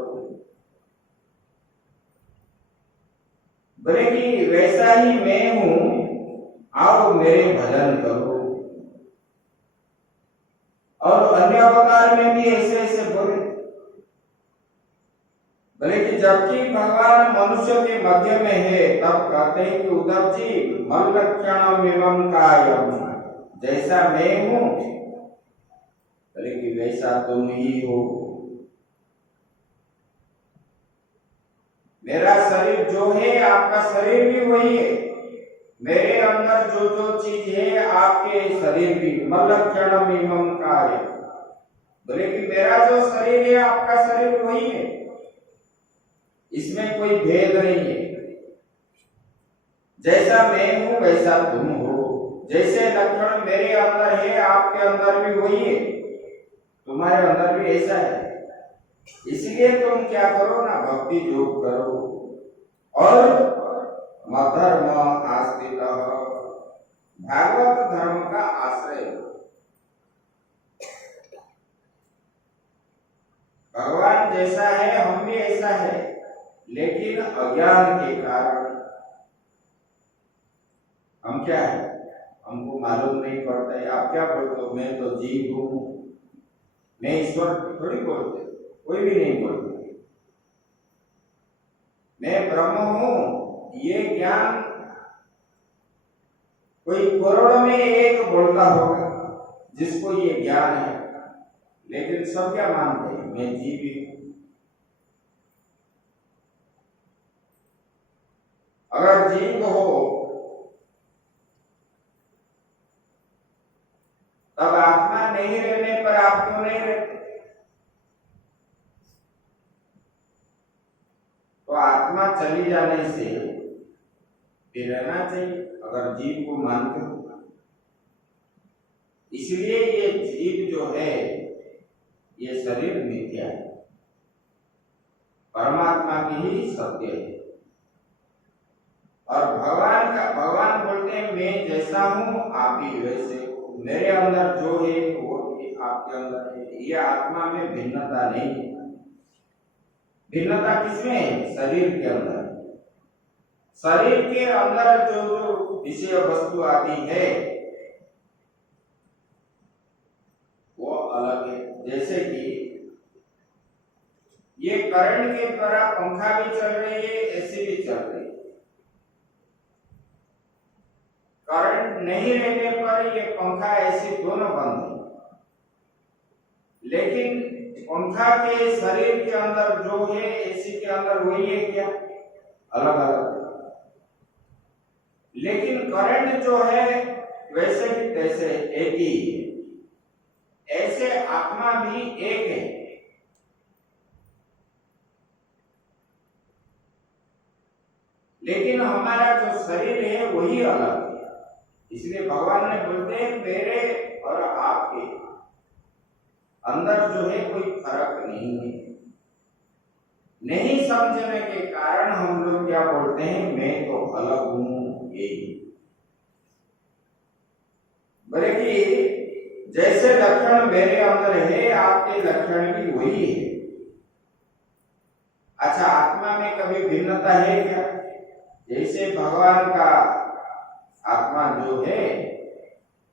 बोले कि वैसा ही मैं हूं, आओ मेरे भजन करो। और अन्य अवतार में भी ऐसे ऐसे बोले। बोले कि जबकि भगवान मनुष्य के मध्य में है तब कहते हैं कि उद्धव जी मल्लक्षणम एवं कायम, जैसा मैं हूं बोले कि वैसा तुम ही हो। मेरा शरीर जो है आपका शरीर भी वही है, मेरे अंदर जो जो चीज है आपके शरीर भी। मल्लक्षणम एवं कायम, बोले कि मेरा जो शरीर है आपका शरीर वही है, इसमें कोई भेद नहीं है। जैसा मैं हूं वैसा तुम हो, जैसे लक्षण मेरे अंदर है आपके अंदर भी वही है, तुम्हारे अंदर भी ऐसा है। इसलिए तुम क्या करो ना, भक्ति योग करो और मधर्म आस्थित, भागवत धर्म का आश्रय। भगवान जैसा है हम भी ऐसा है, लेकिन अज्ञान के कारण हम क्या है, हमको मालूम नहीं पड़ता है। आप क्या बोलते हो, मैं तो जीव हूं, मैं ईश्वर थोड़ी बोलते, कोई भी नहीं बोलते। मैं ब्रह्म हूं, ये ज्ञान कोई करोड़ में एक बोलता होगा जिसको ये ज्ञान है, लेकिन सब क्या मानते हैं, मैं जीव हूं। अगर जीव हो तब आत्मा नहीं रहने पर आप क्यों नहीं रहते? तो आत्मा चली जाने से फिर रहना चाहिए अगर जीव को मानते हो। इसलिए ये जीव जो है ये शरीर मिथ्या है, परमात्मा की ही सत्य है। और भगवान बोलते हैं मैं जैसा हूं आप ही वैसे हो, मेरे अंदर जो है वो आपके अंदर है। ये आत्मा में भिन्नता नहीं है। भिन्नता किसमें है? शरीर के अंदर। शरीर के अंदर जो जो विषय वस्तु आती है वो अलग है। जैसे कि ये करंट के द्वारा पंखा भी चल रही है, एसी भी चल रही है। करंट नहीं रहने पर ये पंखा एसी दोनों बंद है, लेकिन पंखा के शरीर के अंदर जो है एसी के अंदर वही है क्या? अलग अलग। लेकिन करंट जो है वैसे ही तैसे एक ही है। ऐसे आत्मा भी एक है। लेकिन हमारा जो शरीर है वही अलग है। इसलिए भगवान ने बोलते हैं मेरे और आपके अंदर जो है कोई फर्क नहीं है। नहीं समझने के कारण हम लोग क्या बोलते हैं, मैं तो अलग हूं। यही बोले कि जैसे लक्षण मेरे अंदर है आपके लक्षण भी वही है। अच्छा, आत्मा में कभी भिन्नता है क्या? जैसे भगवान का आत्मा जो है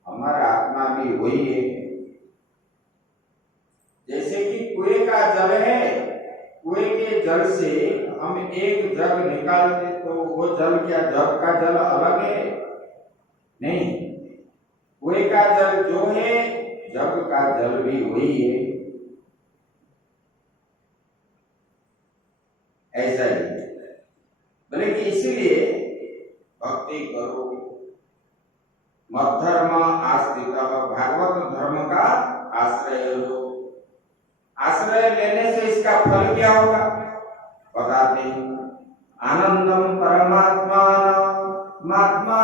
हमारा आत्मा भी वही है। जैसे कि कुएं का जल है, कुएं के जल से हम एक जग निकालते तो वो जल क्या जग का जल अलग है? नहीं, कुएं का जल जो है जग का जल भी वही है। ऐसा ही बोले कि इसलिए भक्ति करो, मद्धर्म आश्रित, भागवत धर्म का आश्रय लो। आश्रय लेने से इसका फल क्या होगा बताते हैं। आनंदम परमात्मा महात्मा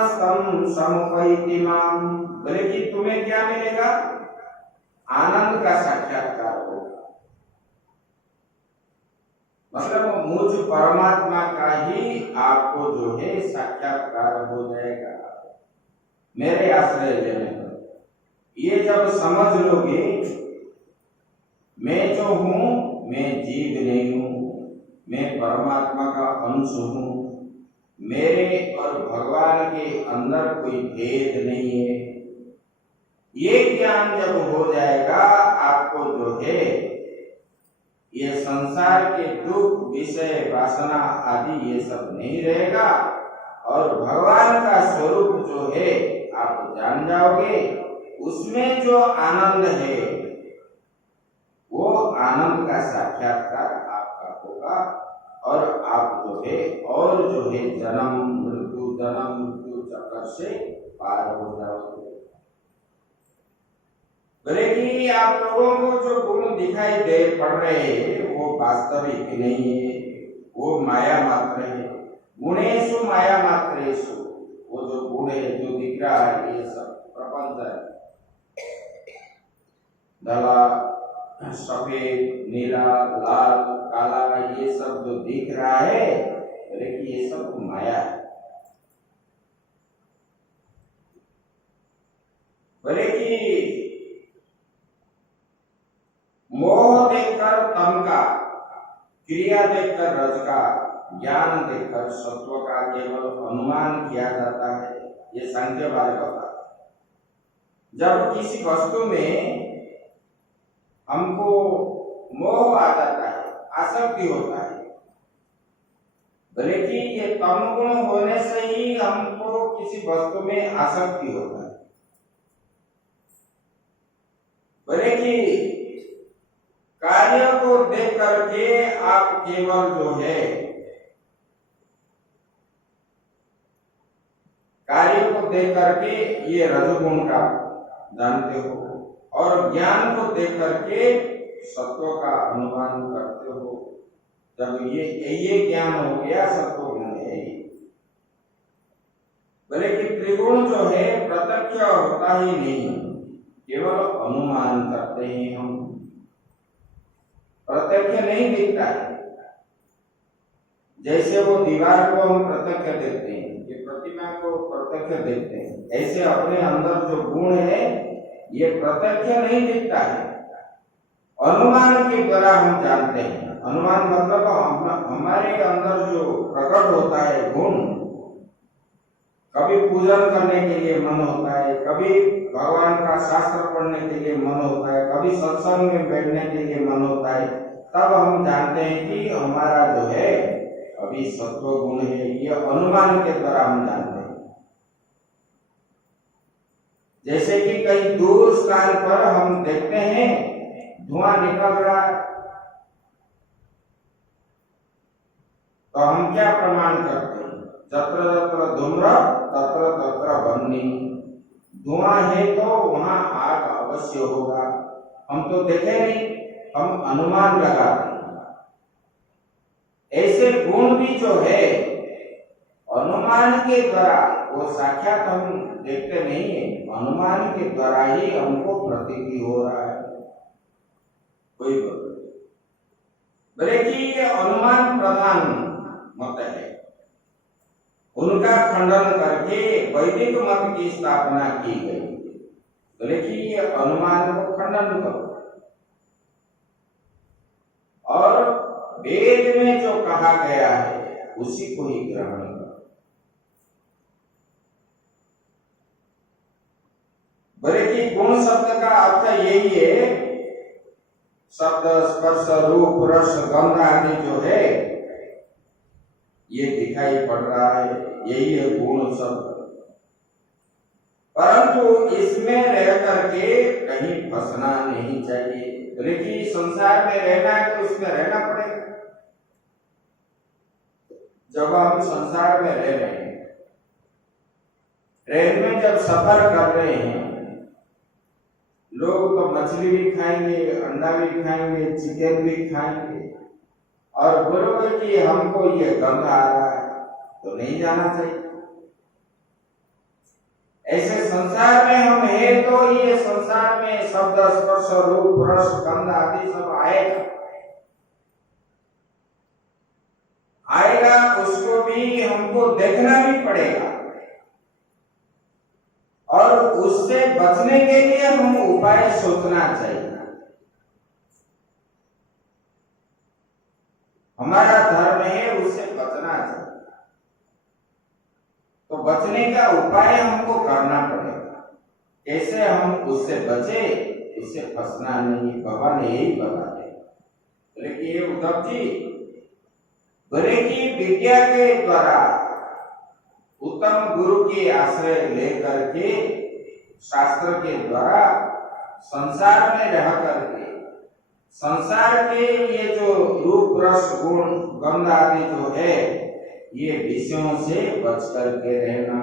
समुपैति माम, बोले कि तुम्हें क्या मिलेगा? आनंद का साक्षात्कार होगा। मतलब मुझ परमात्मा का ही आपको जो है साक्षात्कार हो जाएगा मेरे आश्रय लेने पर। ये जब समझ लोगे मैं जो हूं मैं जीव नहीं हूं, मैं परमात्मा का अंश हूं, मेरे और भगवान के अंदर कोई भेद नहीं है, ये ज्ञान जब हो जाएगा आपको जो है ये संसार के दुख विषय वासना आदि ये सब नहीं रहेगा और भगवान का स्वरूप जो है आप जान जाओगे। उसमें जो आनंद है वो आनंद का साक्षात्कार आपका होगा और आप जो है और जो है जन्म मृत्यु चक्कर से पार हो जाओगे। बोले कि आप लोगों को जो गुण दिखाई दे पड़ रहे हैं वो वास्तविक नहीं है, वो माया मात्र है। गुणेषु माया मात्रेषु, वो जो गुण है जो दिख रहा है ये सब प्रपंच है। धला सफेद नीला लाल काला ये सब जो दिख रहा है बोले कि ये सब माया है। बोले कि मोह देखकर तम का, क्रिया देखकर रज का, ज्ञान देखकर सत्व का केवल अनुमान किया जाता है। ये सांख्य मार्ग होता है। जब किसी वस्तु में हमको मोह आ जाता है, आसक्ति होता है, बोले कि ये तम गुण होने से ही हमको किसी वस्तु में आसक्ति होता है। बोले कि कार्य को देख करके आप केवल जो है कार्य को देख करके ये रजोगुण का जानते हो और ज्ञान को देख करके सत्व का अनुमान करते हो। जब ये ज्ञान हो गया सत्व गुण है। बोले कि त्रिगुण जो है प्रत्यक्ष होता ही नहीं, केवल अनुमान करते हैं हम, प्रत्यक्ष नहीं दिखता है। जैसे वो दीवार को हम प्रत्यक्ष देखते हैं, ये प्रतिमा को प्रत्यक्ष देखते हैं, ऐसे अपने अंदर जो गुण है ये प्रत्यक्ष नहीं दिखता है, अनुमान के द्वारा हम जानते हैं। अनुमान मतलब हमारे अंदर जो प्रकट होता है गुण, कभी पूजन करने के लिए मन होता है, कभी भगवान का शास्त्र पढ़ने के लिए मन होता है, कभी सत्संग में बैठने के लिए मन होता है, तब हम जानते हैं कि हमारा जो है अभी सत्व गुण है। ये अनुमान के द्वारा हम जानते हैं। जैसे कि कहीं दूर स्थान पर हम देखते हैं धुआं निकल रहा है, तो हम क्या प्रमाण करते हैं? जत्र जत्र धूम्र तत्र तत्र बन्नी। धुआं है तो वहां आग अवश्य होगा। हम तो देखे नहीं, हम अनुमान लगाते हैं। ऐसे गुण भी जो है अनुमान के द्वारा, वो साक्षात हम देखते नहीं है, अनुमान के द्वारा ही हमको प्रतीति हो रहा है। कोई बोले कि ये अनुमान प्रधान मत है, उनका खंडन करके वैदिक मत की स्थापना की गई। बोले कि ये अनुमान को खंडन करो और वेद में जो कहा गया है उसी को ही ग्रहण करो। बोले कि गुण शब्द का अर्थ यही है, शब्द स्पर्श रूप रस गंध आदि जो है ये दिखाई पड़ रहा है, यही है गुण शब्द। परंतु इसमें रह करके कहीं फंसना नहीं चाहिए। लेकिन संसार में रहना है तो उसमें रहना पड़ेगा। जब हम संसार में रह रहे हैं, ट्रेन में जब सफर कर रहे हैं, लोग तो मछली भी खाएंगे, अंडा भी खाएंगे, चिकन भी खाएंगे, और बोलोगे कि हमको ये गंध आ रहा है, तो नहीं जाना चाहिए। ऐसे संसार में हम हैं तो ये संसार में शब्द स्पर्श रूप रस गंध आदि सब आएगा, उसको भी हमको देखना भी पड़ेगा, और उससे बचने के लिए हम उपाय सोचना चाहिए। हमारा धर्म है उससे बचना चाहिए, तो बचने का उपाय हमको करना पड़ेगा। कैसे हम उससे बचे, उससे फंसना नहीं, भगवान यही बताते। लेकिन ये उद्धव जी बोले कि विद्या के द्वारा उत्तम गुरु के आश्रय लेकर के शास्त्र के द्वारा संसार में रह करके संसार के ये जो रूप रस गुण गंध आदि जो है ये विषयों से बच करके रहना।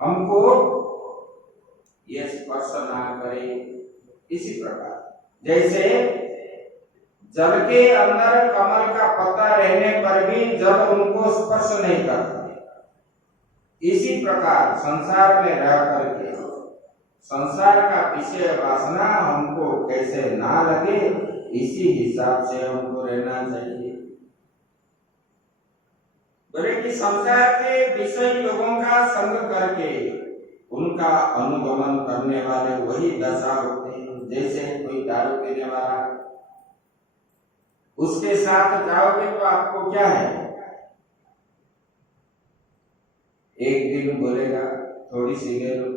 हमको ये स्पर्श ना करे। इसी प्रकार जैसे जल के अंदर कमल का पत्ता रहने पर भी जल उनको स्पर्श नहीं करता, इसी प्रकार संसार में रह करके संसार का विषय वासना हमको कैसे ना लगे, इसी हिसाब से हमको रहना चाहिए। बोले कि संसार के विषय लोगों का संग करके उनका अनुगमन करने वाले वही दशा होते हैं। जैसे कोई दारू पीने वाला, उसके साथ जाओगे तो आपको क्या है, एक दिन बोलेगा थोड़ी सी ले लो,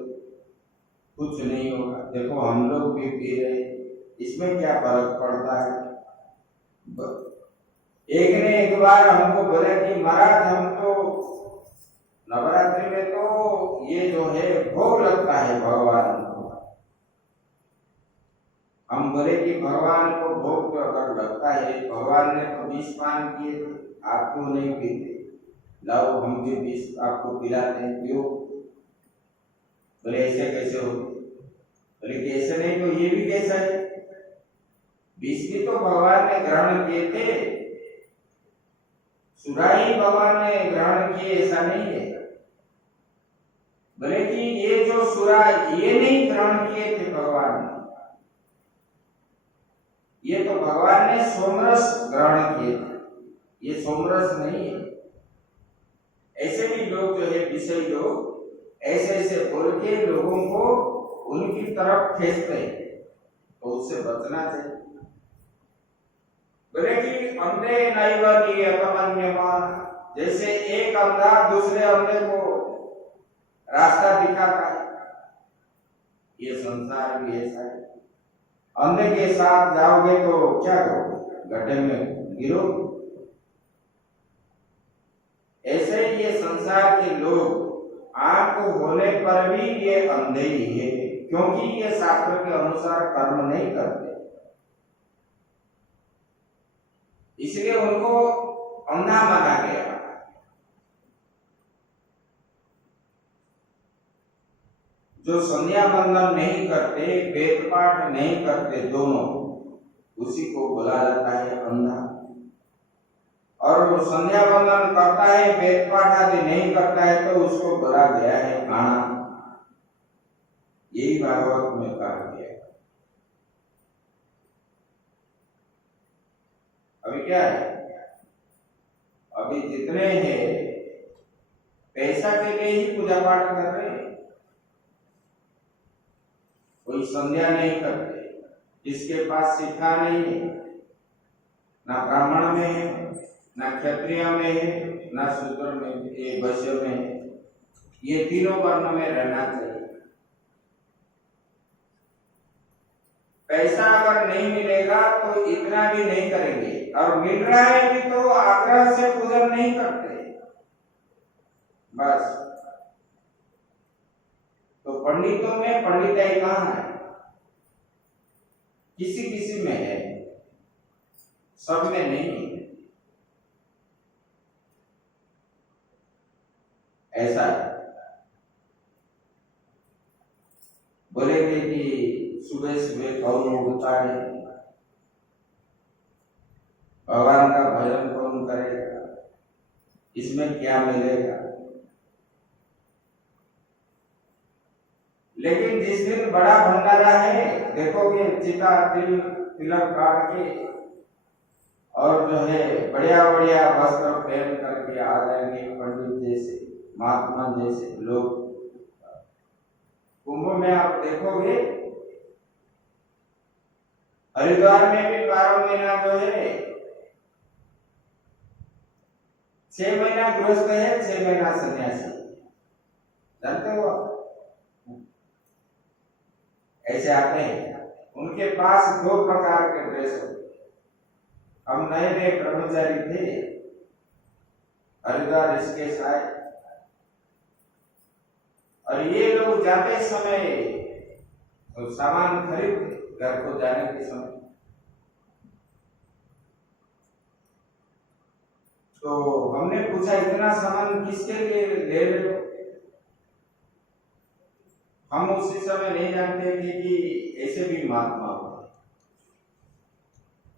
कुछ नहीं होगा। देखो हम लोग भी पी रहे, इसमें क्या फर्क पड़ता है। एक ने एक बार हमको बोला कि महाराज हम तो नवरात्रि में तो ये जो है भोग लगता है भगवान को। हम बोले कि भगवान को भोग तो अगर लगता है, भगवान ने तो विष पान किए थे, आप क्यों नहीं पीते, लाओ हम भी विष आपको पिलाते हैं, क्यों। बोले ऐसे कैसे हो, बोले कि ऐसे नहीं तो ये भी कैसा है, विष भी तो भगवान ने ग्रहण किए थे, सुराही भगवान ने ग्रहण किए, ऐसा नहीं है। बोले कि ये जो सुरा ये नहीं ग्रहण किए थे भगवान ने, ये तो भगवान ने सोमरस ग्रहण किए थे, ये सोमरस नहीं है। ऐसे भी लोग जो है विषय लोग ऐसे ऐसे बोल के लोगों को उनकी तरफ खींचते हैं, तो उससे बचना चाहिए। बोले कि अंधे नैव नियतमन्यमान, जैसे एक अंधा दूसरे अंधे को रास्ता दिखाता है, ये संसार भी ऐसा है। अंधे के साथ जाओगे तो क्या करोगे, गड्ढे में गिरोगे। ऐसे ये संसार के लोग आंख होने पर भी ये अंधे ही है, क्योंकि ये शास्त्र के अनुसार कर्म नहीं करते, इसलिए उनको अंधा माना गया। जो संध्या बंदन नहीं करते, वेद पाठ नहीं करते, दोनों, उसी को बोला जाता है अंधा। और वो संध्या बंदन करता है, वेद पाठ आदि नहीं करता है, तो उसको बोला गया है काना। यही भागवत में कहा गया है। अभी क्या है, अभी जितने हैं पैसा के लिए ही पूजा पाठ कर रहे हैं, कोई संध्या नहीं करते, जिसके पास शिक्षा नहीं है, ना ब्राह्मण में है, ना क्षत्रिय में है, ना शूद्र में, ये वैश्य में है, ये तीनों वर्ण में रहना चाहिए। पैसा अगर नहीं तो इतना भी नहीं करेंगे, और मिल रहा है भी तो आग्रह से पूजन नहीं करते बस। तो पंडितों में पंडिताई कहाँ है? किसी किसी में है, सब में नहीं। ऐसा बोलेंगे कि सुबह सुबह कौन उठता है, भगवान का भजन कौन करेगा, इसमें क्या मिलेगा? लेकिन जिस दिन बड़ा भंडारा है, देखोगे चिता तिलक काट के और जो है बढ़िया बढ़िया वस्त्र पहन करके आ जाएंगे पंडित जैसे, महात्मा जैसे लोग। कुंभ में आप देखोगे हरिद्वार में भी 12 महीना जो है, 6 महीना गृहस्थ है, 6 महीना सन्यासी, जानते हो आप? ऐसे आते हैं, उनके पास 2 प्रकार के ड्रेस होते। हम नए नए ब्रह्मचारी थे, हरिद्वार ऋषिकेश आए, और ये लोग जाते समय तो सामान खरीद घर को जाने के समय, तो हमने पूछा इतना सामान किसके लिए ले रहे हो? हम उसी समय नहीं जानते थे कि ऐसे भी महात्मा हो।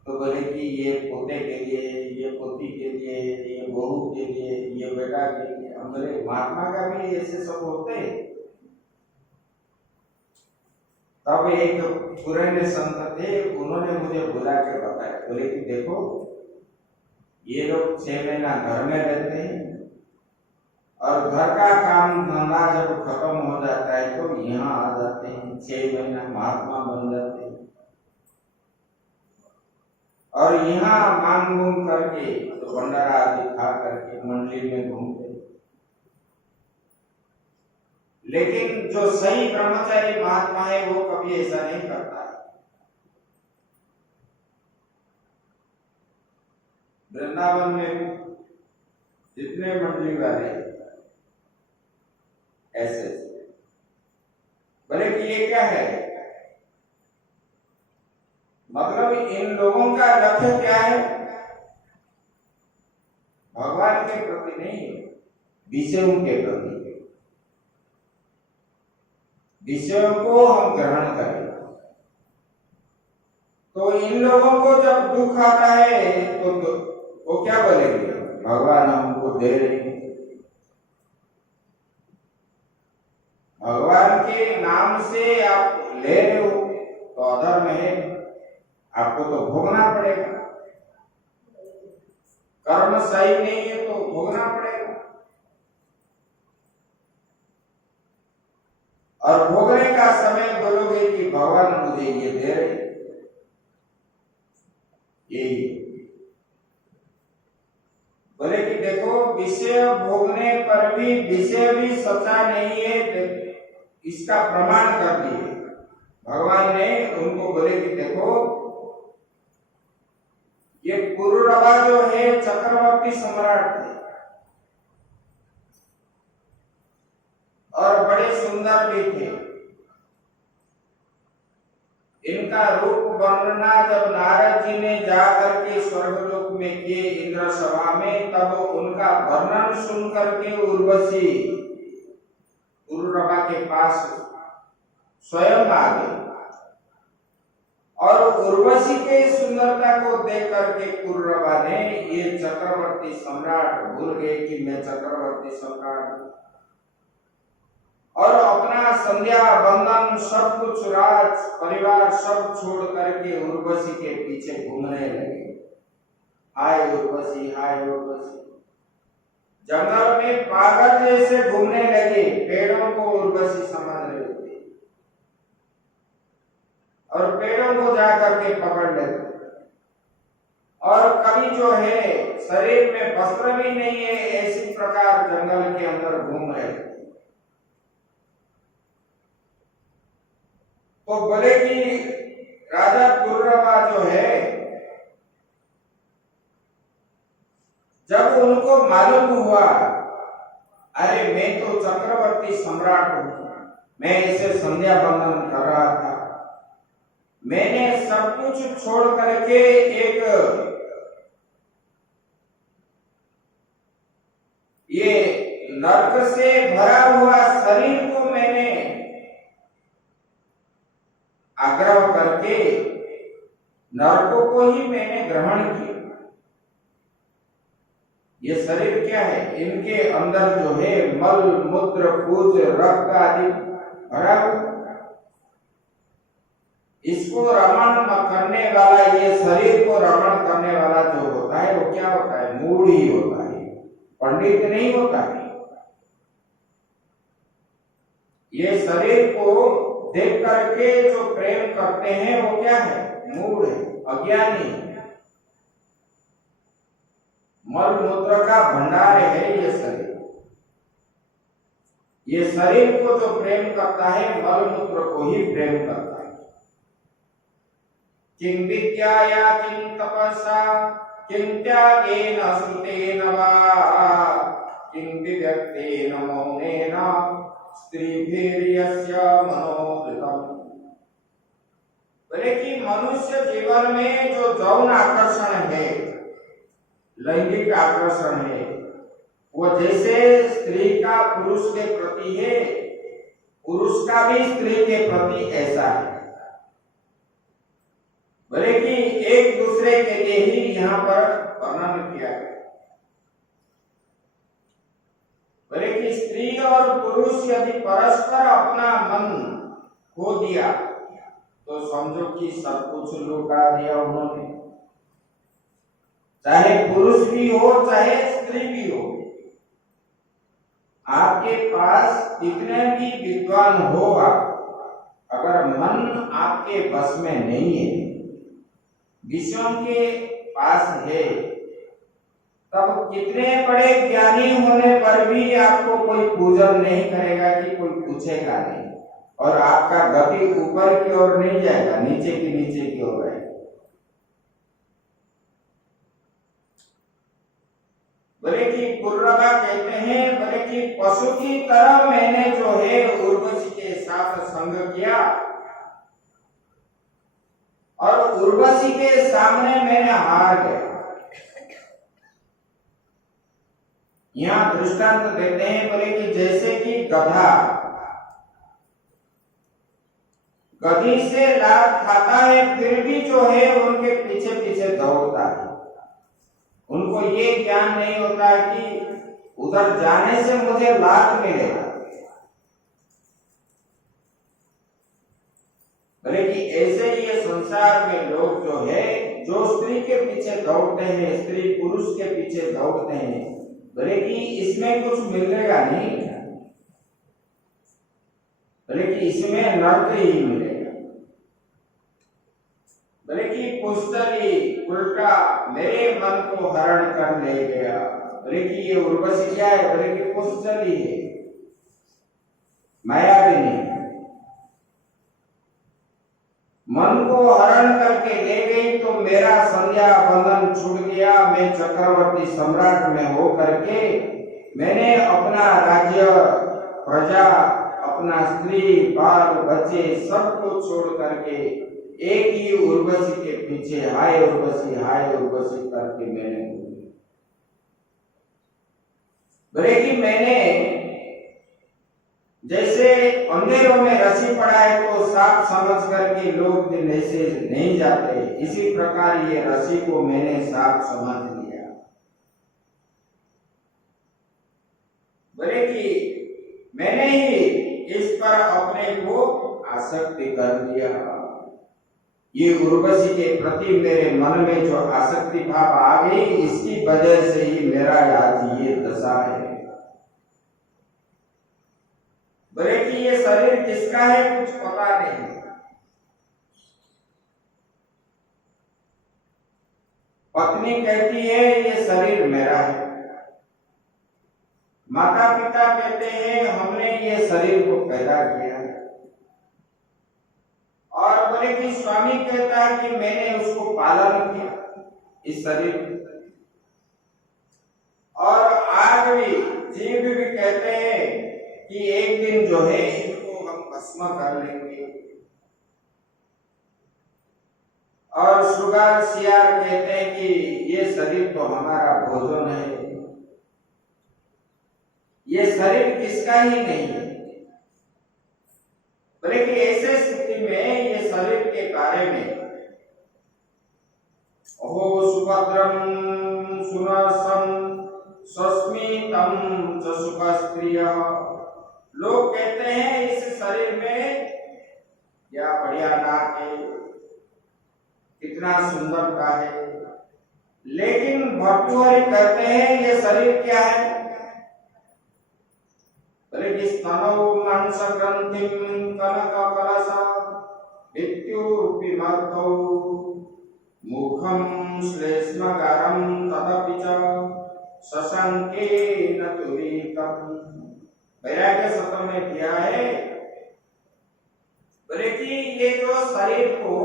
तो बोले कि ये पोते के लिए, ये पोती के लिए, ये बहू के लिए, ये बेटा के लिए। हम बोले महात्मा का भी ऐसे सब होते। तब एक पुराने संत थे, उन्होंने मुझे बुला के बताया, बोले कि देखो ये लोग 6 महीना घर में रहते हैं, और घर का काम धंधा जब खत्म हो जाता है तो यहाँ आ जाते हैं, 6 महीना महात्मा बन जाते हैं, और यहाँ मांग घूम करके तो भंडारा आदि खा करके मंडली में घूमते। लेकिन जो सही ब्रह्मचारी महात्मा है वो कभी ऐसा नहीं करता। वृंदावन में जितने मंडली वाले ऐसे बोले कि ये क्या है, मतलब इन लोगों का लक्ष्य क्या है? भगवान के प्रति नहीं, विषयों के प्रति। विषयों को हम ग्रहण करें, तो इन लोगों को जब दुख आता है तो वो क्या बोलेंगे? भगवान हमको दे रहे हैं। भगवान के नाम से आप ले रहे हो तो अधर्म है, आपको तो भोगना पड़ेगा। कर्म सही नहीं है तो भोगना पड़ेगा, और भोगने का समय बोलोगे कि भगवान मुझे ये दे रहे, यही बोले कि देखो विषय भोगने पर भी विषय भी सच्चा नहीं है, इसका प्रमाण कर दिए भगवान ने उनको। बोले कि देखो ये पुरुरवा जो है चक्रवर्ती सम्राट थे, और बड़े सुंदर भी थे। इनका रूप वर्णना जब नारद जी ने जाकर के स्वर्गलोक में किए इंद्र सभा में, तब उनका वर्णन सुन करके उर्वशी पुरुरवा के पास स्वयं आ गई, और उर्वशी के सुंदरता को देख करके पुरुरवा ने ये चक्रवर्ती सम्राट भूल गए कि मैं चक्रवर्ती सम्राट हूं, और अपना संध्या बंधन सब कुछ राज परिवार सब छोड़ करके उर्वशी के पीछे घूमने लगे। हाय उर्वशी, हाय उर्वशी, जंगल में पागल जैसे घूमने लगे, पेड़ों को उर्वशी समझ रहे थे, और पेड़ों को जाकर के पकड़ लेते। और कभी जो है शरीर में वस्त्र भी नहीं है, ऐसी प्रकार जंगल के अंदर घूम रहे थे। तो बोले कि राजा पुरुरवा जो है जब उनको मालूम हुआ, अरे मैं तो चक्रवर्ती सम्राट हूं, मैं इसे संध्या बंदन कर रहा था, मैंने सब कुछ छोड़ करके एक ये नरक से भरा हुआ शरीर को मैंने आग्रह करके नरकों को ही मैंने ग्रहण किया। ये शरीर क्या है? इनके अंदर जो है मल मूत्र पूज रक्त आदि भरा हुआ, इसको रमण करने वाला, ये शरीर को रमण करने वाला जो होता है वो क्या होता है? मूढ़ ही होता है, पंडित नहीं होता है। ये शरीर को देख करके जो प्रेम करते हैं वो क्या है? मूढ़ है, अज्ञानी है। मल मूत्र का भंडार है ये शरीर। ये शरीर को जो प्रेम करता है मल मूत्र को ही प्रेम करता है। किं विद्याया किं तपसा किं त्यागेन श्रुतेन वा किं विव्यक्तेन मौनेन स्त्रीभिर्यस्य मनोधृतम्। बोले कि मनुष्य जीवन में जो यौन आकर्षण है, लैंगिक आकर्षण है, वो जैसे स्त्री का पुरुष के प्रति है, पुरुष का भी स्त्री के प्रति ऐसा है। बोले कि एक दूसरे के लिए ही यहाँ पर वर्णन किया गया। बोले कि स्त्री और पुरुष यदि परस्पर अपना मन खो दिया तो समझो कि सब कुछ लुटा दिया उन्होंने। चाहे पुरुष भी हो चाहे स्त्री भी हो, आपके पास कितने भी विद्वान हो आप, अगर मन आपके बस में नहीं है, विषयों के पास है, तब कितने बड़े ज्ञानी होने पर भी आपको कोई पूजन नहीं करेगा, कि कोई पूछेगा नहीं, और आपका गति ऊपर की ओर नहीं जाएगा, नीचे की ओर है। बोले कि कुर्रबा कहते हैं, बोले कि पशु की तरह मैंने जो है उर्वशी के साथ संग किया, और उर्वशी के सामने मैंने हार गया। यहाँ दृष्टांत देते हैं, बोले कि जैसे कि गधा गधी से लात खाता है, फिर भी जो है उनके पीछे पीछे दौड़ता है। उनको ये ज्ञान नहीं होता कि उधर जाने से मुझे लात मिलेगा। बोले कि ऐसे ही ये संसार में लोग जो है, जो स्त्री के पीछे दौड़ते हैं, स्त्री पुरुष के पीछे दौड़ते हैं, बोले कि इसमें कुछ मिलेगा नहीं, बोले कि इसमें नर्क ही मिलेगा। बोले कि पुस्तली उल्टा मेरे मन को हरण कर ले गया। बोले कि ये उर्वशी क्या है? बोले कि पुस्तली है, मायाविनी है, मन को हरण करके ले गई। तो मेरा संध्या बंधन छूट गया, मैं चक्रवर्ती सम्राट में हो करके मैंने अपना राज्य, प्रजा, अपना स्त्री बाल बच्चे सबको छोड़ करके एक ही उर्वशी के पीछे हाय उर्वशी करके मैंने बोले कि मैंने जैसे अंधेरों में रस्सी पड़ा है तो साफ समझ करके लोग ऐसे नहीं जाते, इसी प्रकार ये रस्सी को मैंने साफ समझ लिया। बोले कि मैंने ही इस पर अपने को आसक्ति कर दिया। ये उर्वशी के प्रति मेरे मन में जो आसक्ति भाव आ गई, इसकी वजह से ही मेरा आज ये दशा है। बोले कि ये शरीर किसका है कुछ पता नहीं। पत्नी कहती है ये शरीर मेरा है, माता पिता कहते हैं हमने ये शरीर को पैदा किया है, और बोले कि स्वामी कहता है कि मैंने उसको पालन किया इस शरीर। और आग भी, जीव भी कहते हैं कि एक दिन जो है इनको हम भस्म कर लेंगे। और शुगर सियार कहते हैं कि ये शरीर तो हमारा भोजन है, ये शरीर किसका ही नहीं है। लेकिन ऐसे स्थिति में ये शरीर के बारे में अहो सुभद्रम सुनसम सस्मितम च सुखस्त्रिय, लोग कहते हैं इस शरीर में क्या बढ़िया नाक है, कितना सुंदरता है। लेकिन भर्तृहरि कहते हैं ये शरीर क्या है, स्तनौ मांस ग्रंथिं कनक कलश विद्युरूपी मर्तौ मुखं श्लेष्मगारं तदपि च शशंकेन तुरीकम्। वैराग्य सत्र में दिया है बोले कि ये जो शरीर को,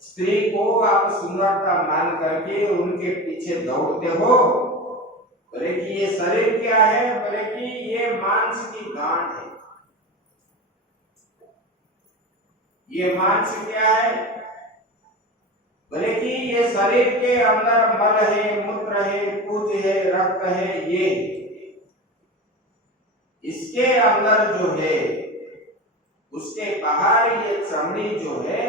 स्त्री को आप सुंदरता मान करके उनके पीछे दौड़ते हो, बोले कि ये शरीर क्या है, बोले कि ये मांस की गांठ है। ये मांस क्या है, बोले कि ये शरीर के अंदर मल है, मूत्र है, पूज है, रक्त है, ये इसके अंदर जो है, उसके बाहर ये चमड़ी जो है,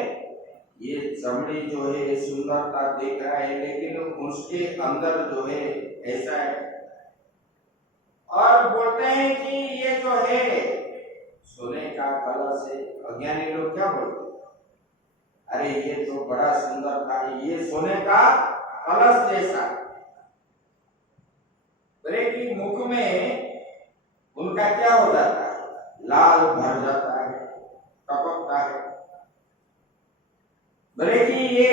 ये चमड़ी जो है सुंदरता देख रहा है, लेकिन उसके अंदर जो है ऐसा है। और बोलते हैं कि ये जो है सोने का कलश है। अज्ञानी लोग क्या बोलते हैं, अरे ये तो बड़ा सुंदर था, ये सोने का कलश जैसा। बोले कि मुख में उनका क्या हो जाता है, लाल भर जाता है, टपकता है। बोले कि ये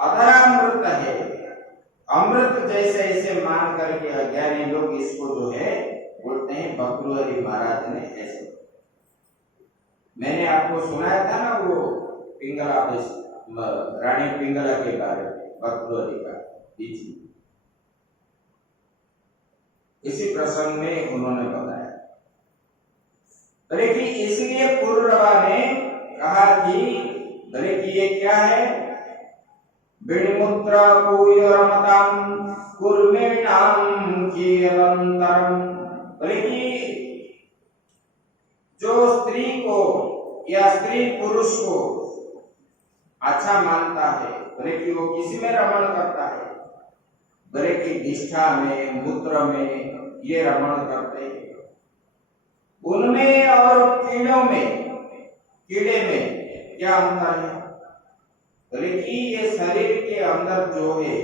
अधरामृत है, अमृत जैसे ऐसे मान करके अज्ञानी लोग इसको जो है बोलते हैं। भर्तृहरि महाराज ने ऐसे, मैंने आपको सुनाया था ना वो पिंगला, रानी पिंगला के बारे में, भर्तृहरि का बीच में, इसी प्रसंग में उन्होंने बताया। बोले कि इसलिए पुरुरवा ने कहा कि बोले कि ये क्या है, विणमुद्रा पूयरमताम कुर्मेणाम कीलंतरम। बोले कि जो स्त्री को या स्त्री पुरुष को अच्छा मानता है, बोले कि वो किसी में रमण करता है, बोले कि निष्ठा में, मूत्र में ये रमण करते हैं। उनमें और कीड़ों में, कीड़े में क्या अंतर है, बोले कि ये शरीर के अंदर जो है,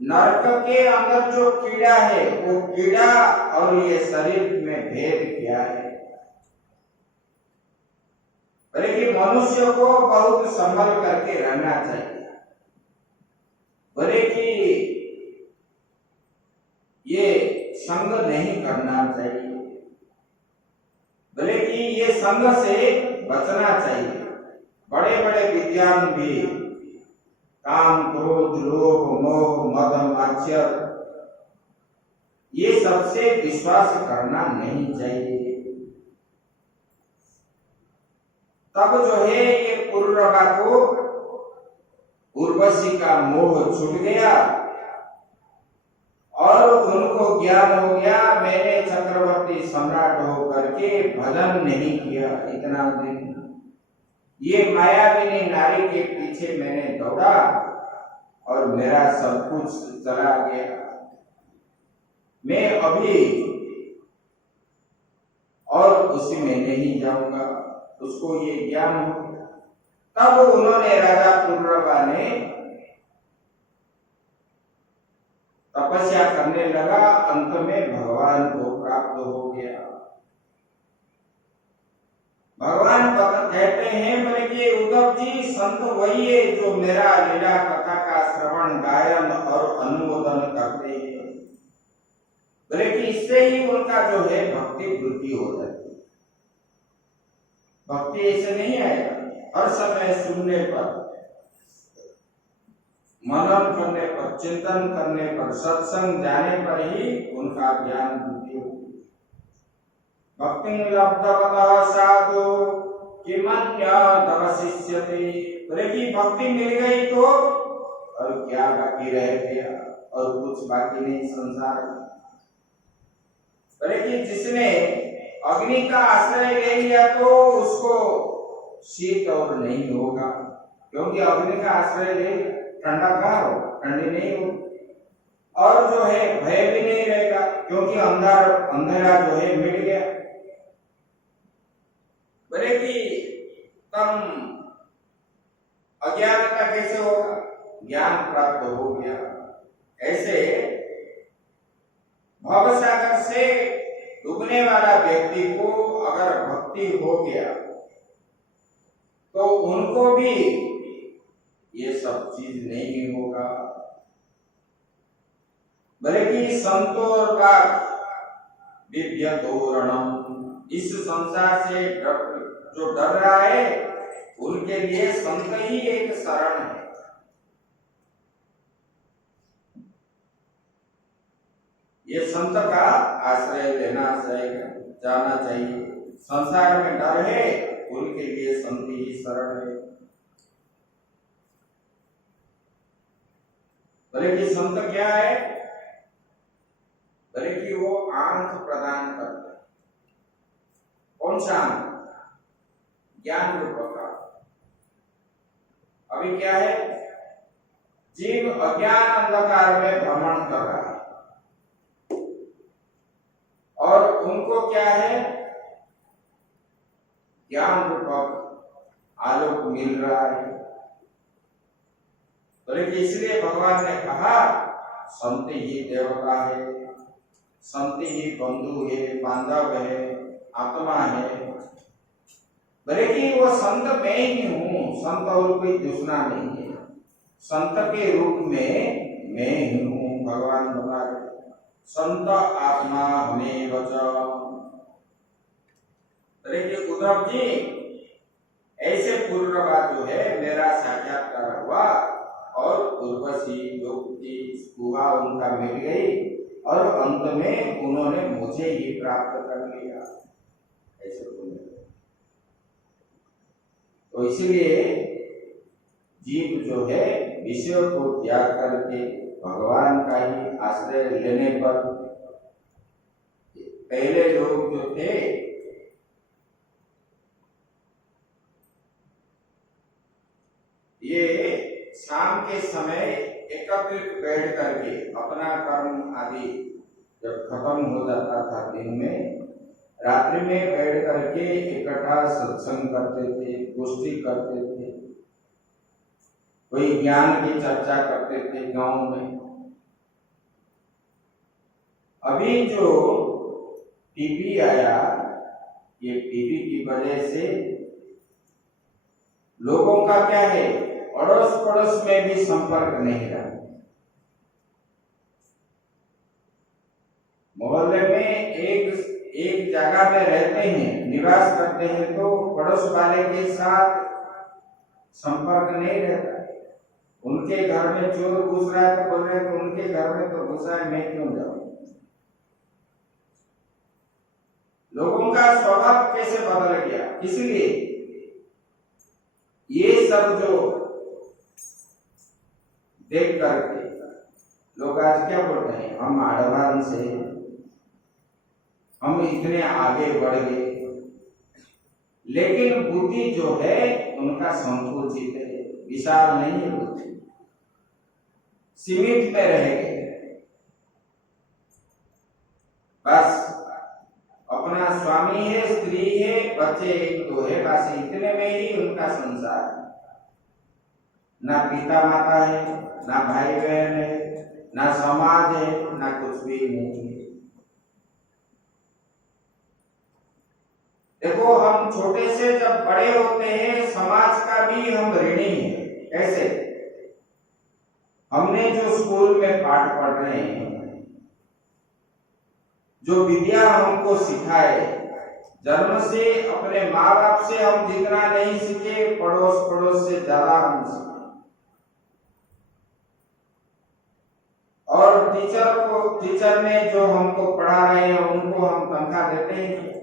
नरक के अंदर जो कीड़ा है, वो कीड़ा और ये शरीर में भेद क्या है। बोले कि मनुष्य को बहुत संभल करके रहना चाहिए। बोले कि ये संग नहीं करना चाहिए, बोले कि ये संग से बचना चाहिए। बड़े बड़े विद्वान भी काम, क्रोध, लोभ, मोह, मद, मात्सर्य, ये सबसे विश्वास करना नहीं चाहिए। तब जो है ये पुरुरवा को उर्वशी का मोह छूट गया और उनको ज्ञान हो गया, मैंने चक्रवर्ती सम्राट होकर के भजन नहीं किया इतना दिन, ये मायाविनी नारी के पीछे मैंने दौड़ा और मेरा सब कुछ चला गया, मैं अभी और उसी में नहीं जाऊंगा। उसको ये ज्ञान हो गया। तब उन्होंने, राजा पुरुरवा ने तपस्या करने लगा, अंत में भगवान को प्राप्त हो गया। भगवान कहते हैं, बोले कि उद्धव जी, संत वही है जो मेरा लीला कथा का श्रवण, गायन और अनुमोदन करते हैं। बोले कि इससे ही उनका जो है भक्ति वृद्धि हो जाती है। भक्ति ऐसे नहीं आएगा हर समय सुनने पर, मनन करने पर, चिंतन करने पर, सत्संग जाने पर ही उनका ज्ञान बुद्धि होगी। भक्ति लब्धवतः साधु किमन्यदवशिष्यते। बोले कि भक्ति मिल गई तो और क्या बाकी रह गया, और कुछ बाकी नहीं संसार में। बोले कि जिसने अग्नि का आश्रय ले लिया तो उसको शीत और नहीं होगा, क्योंकि अग्नि का आश्रय ले ठंडा कहाँ हो, ठंडी नहीं हो। और जो है भय भी नहीं रहेगा, क्योंकि अंधेरा जो है मिट गया। बोले कि तम अज्ञानता कैसे होगा, ज्ञान प्राप्त हो गया। ऐसे भवसागर से डूबने वाला व्यक्ति को अगर भक्ति हो गया तो उनको भी ये सब चीज नहीं होगा। भले कि संतोर विभ्यतोरणम, इस संसार से जो डर रहा है उनके लिए संत ही एक शरण है। ये संत का आश्रय लेना चाहिए, जाना चाहिए। संसार में डर है, उनके लिए संत ही शरण है। भले कि संत क्या है, भले कि वो आंख प्रदान करता है। कौन सा आंख? ज्ञान रूप का। अभी क्या है, जीव अज्ञान अंधकार में भ्रमण कर रहा है और उनको क्या है, ज्ञान रूपक आलोक मिल रहा है। बोले कि इसलिए भगवान ने कहा संत ही देवता है, संत ही बंधु है, बांधव है, आत्मा है। बोले कि वो संत मैं ही हूँ, संत और कोई दूसरा नहीं है। संत के रूप में मैं ही हूँ, भगवान बता रहे। संत आत्मा हमें बचाओ। बोले कि उद्धव जी ऐसे पूर्णवा जो है मेरा साक्षात्कार हुआ और उर्वशी युक्ति गुहा उनका मिल गई और अंत में उन्होंने मुझे ही प्राप्त कर लिया, ऐसे बोले। तो इसलिए जीव जो है विषयों को त्याग करके भगवान का ही आश्रय लेने पर, पहले लोग जो थे ये शाम के समय एकत्रित बैठ करके अपना कर्म आदि जब खत्म हो जाता था दिन में, रात्रि में बैठ करके इकट्ठा सत्संग करते थे, गोष्ठी करते थे, कोई ज्ञान की चर्चा करते थे गांव में। अभी जो टीवी आया, ये टीवी की वजह से लोगों का क्या है, अड़ोस पड़ोस में भी संपर्क नहीं रहा। मोहल्ले में एक जगह पे रहते हैं, निवास करते हैं, तो पड़ोस वाले के साथ संपर्क नहीं रहता। उनके घर में चोर घुस रहा है तो बोल रहे हैं तो उनके घर में तो घुसा है, मैं क्यों जाऊं। लोगों का स्वभाव कैसे बदल गया, इसलिए ये सब जो देख करके लोग आज क्या बोल रहे हैं, हम एडवांस से, हम इतने आगे बढ़ गए, लेकिन बुद्धि जो है उनका संकुचित है, विशाल नहीं है बुद्धि, सीमित में रह गए। बस अपना स्वामी है, स्त्री है, बच्चे एक दो है, बस इतने में ही उनका संसार है। ना पिता माता है, ना भाई बहन है, ना समाज है, ना कुछ भी नहीं है। देखो हम छोटे से जब बड़े होते हैं, समाज का भी हम ऋणी हैं। कैसे? हमने जो स्कूल में पाठ पढ़ रहे हैं, जो विद्या हमको सिखाए, जन्म से अपने माँ बाप से हम जितना नहीं सीखे, पड़ोस से ज्यादा हम सीखे। टीचर ने जो हमको पढ़ा रहे हैं उनको हम तनख्वाह देते हैं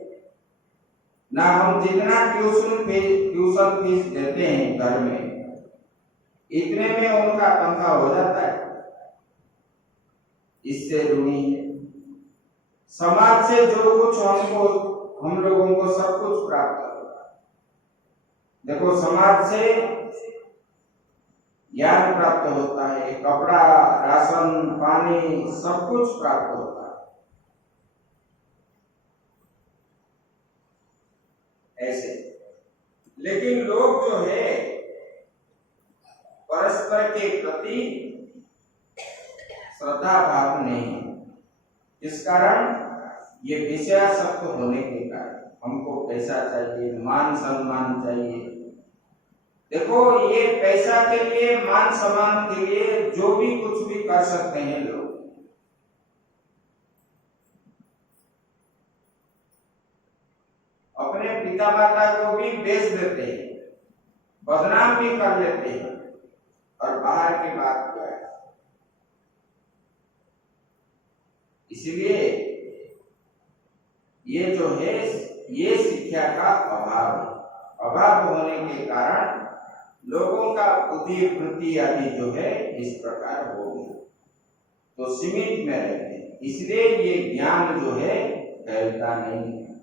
ना। हम जितना ट्यूशन फीस देते हैं घर में, इतने में उनका तनख्वाह हो जाता है। इससे ऋणी है। समाज से जो कुछ हम लोगों को सब कुछ प्राप्त होगा। देखो, समाज से ज्ञान प्राप्त होता है, कपड़ा, राशन, पानी, सब कुछ प्राप्त होता है ऐसे। लेकिन लोग जो है परस्पर के प्रति श्रद्धा भाव नहीं, इस कारण ये विषयासक्त होने के कारण हमको पैसा चाहिए, मान सम्मान चाहिए। देखो, ये पैसा के लिए, मान सम्मान के लिए जो भी कुछ भी कर सकते हैं लोग। अपने पिता माता को भी बेच देते हैं, बदनाम भी कर लेते हैं। और बाहर की बात क्या है? इसलिए ये जो है, ये शिक्षा का अभाव है। अभाव होने के कारण लोगों का बुद्धि वृत्ति आदि जो है इस प्रकार हो गई, तो सीमित में रहते हैं। इसलिए ये ज्ञान जो है फैलता नहीं है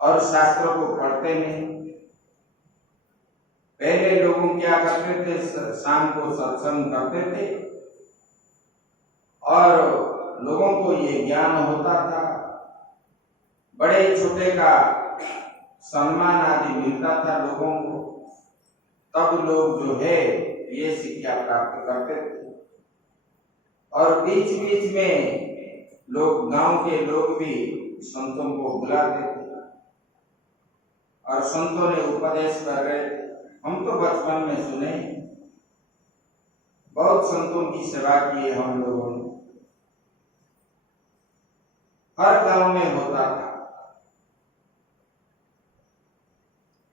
और शास्त्रों को पढ़ते नहीं। पहले लोग क्या करते थे, शाम को सत्संग करते थे और लोगों को ये ज्ञान होता था। बड़े छोटे का सम्मान आदि मिलता था लोगों को, तब लोग जो है ये शिक्षा प्राप्त करते थे। और बीच बीच में लोग, गांव के लोग भी संतों को बुलाते थे और संतों ने उपदेश कर रहे थे। हम तो बचपन में सुने, बहुत संतों की सेवा की है हम लोगों ने। हर गांव में होता था।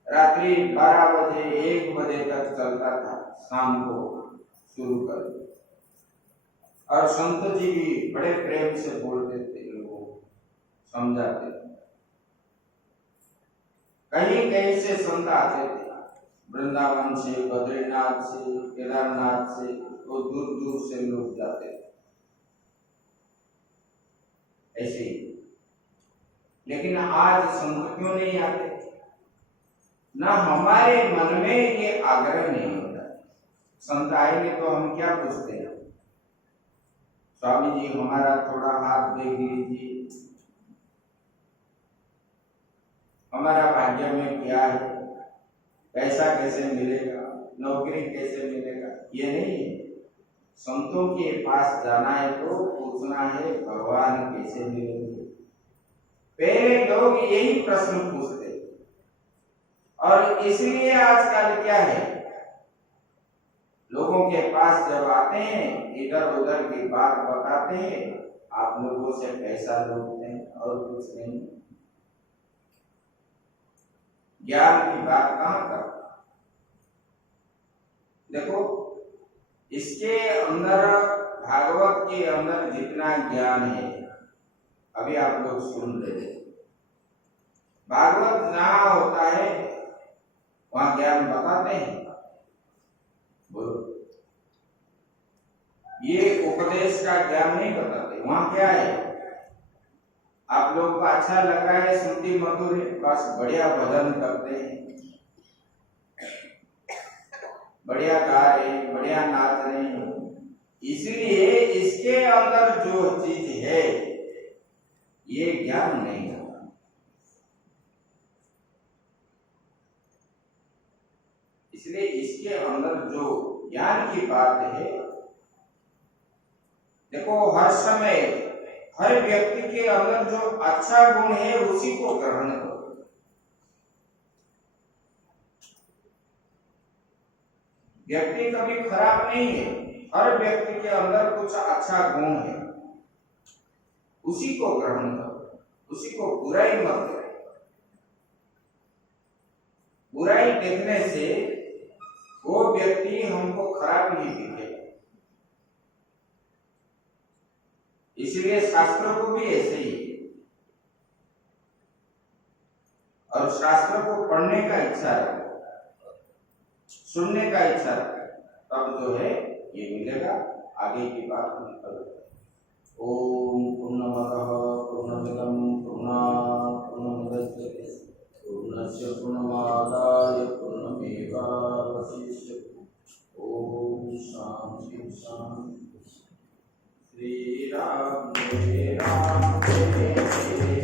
रात्रि 12 बजे 1 बजे तक चलता था, शाम को शुरू कर। और संत जी भी बड़े प्रेम से बोलते थे, लोगों को समझाते थे। कहीं कहीं से संत आते थे, वृंदावन से, बद्रीनाथ से, केदारनाथ से, तो दूर दूर से लोग जाते थे ऐसे ही। लेकिन आज संत क्यों नहीं आते? ना हमारे मन में ये आग्रह नहीं होता। संत आएंगे तो हम क्या पूछते हैं, स्वामी जी हमारा थोड़ा हाथ देख लीजिए, हमारा भाग्य में क्या है, पैसा कैसे मिलेगा, नौकरी कैसे मिलेगा, ये नहीं है। संतों के पास जाना है तो पूछना है भगवान कैसे मिलेंगे। पहले लोग यही प्रश्न पूछते, और इसलिए आजकल क्या है, लोगों के पास जब आते हैं इधर उधर की बात बताते हैं, आप लोगों से पैसा लूटते हैं और कुछ नहीं। ज्ञान की बात कहां करते? देखो, इसके अंदर, भागवत के अंदर जितना ज्ञान है, अभी आप लोग सुन रहे हैं। भागवत जहां होता है वहां ज्ञान बताते हैं। बोलो, ये उपदेश का ज्ञान नहीं बताते। वहां क्या है, आप लोग को अच्छा लग रहा है, श्रुति मधुर है, बस बढ़िया भजन करते हैं, बढ़िया गा रहे, बढ़िया नाच रहे हैं। इसलिए इसके अंदर जो चीज है ये ज्ञान नहीं है। इसलिए इसके अंदर जो ज्ञान की बात है, देखो, हर समय हर व्यक्ति के अंदर जो अच्छा गुण है उसी को ग्रहण करो। व्यक्ति कभी खराब नहीं है, हर व्यक्ति के अंदर कुछ अच्छा गुण है, उसी को ग्रहण करो, उसी को बुराई मत करो। बुराई देखने से वो व्यक्ति हमको खराब नहीं दिखेगा, इसलिए शास्त्रों को भी ऐसे ही है। और शास्त्र को पढ़ने का इच्छा रखो, सुनने का इच्छा रखो, तब जो है ये मिलेगा। आगे की बात हम कल। ओम पूर्णमदः पूर्णमिदं पूर्णात् पूर्णमुदच्यते पूर्णस्य पूर्णमादाय पूर्णमेवावशिष्यते। ओम शांति शांति। श्री राम जय राम जय जय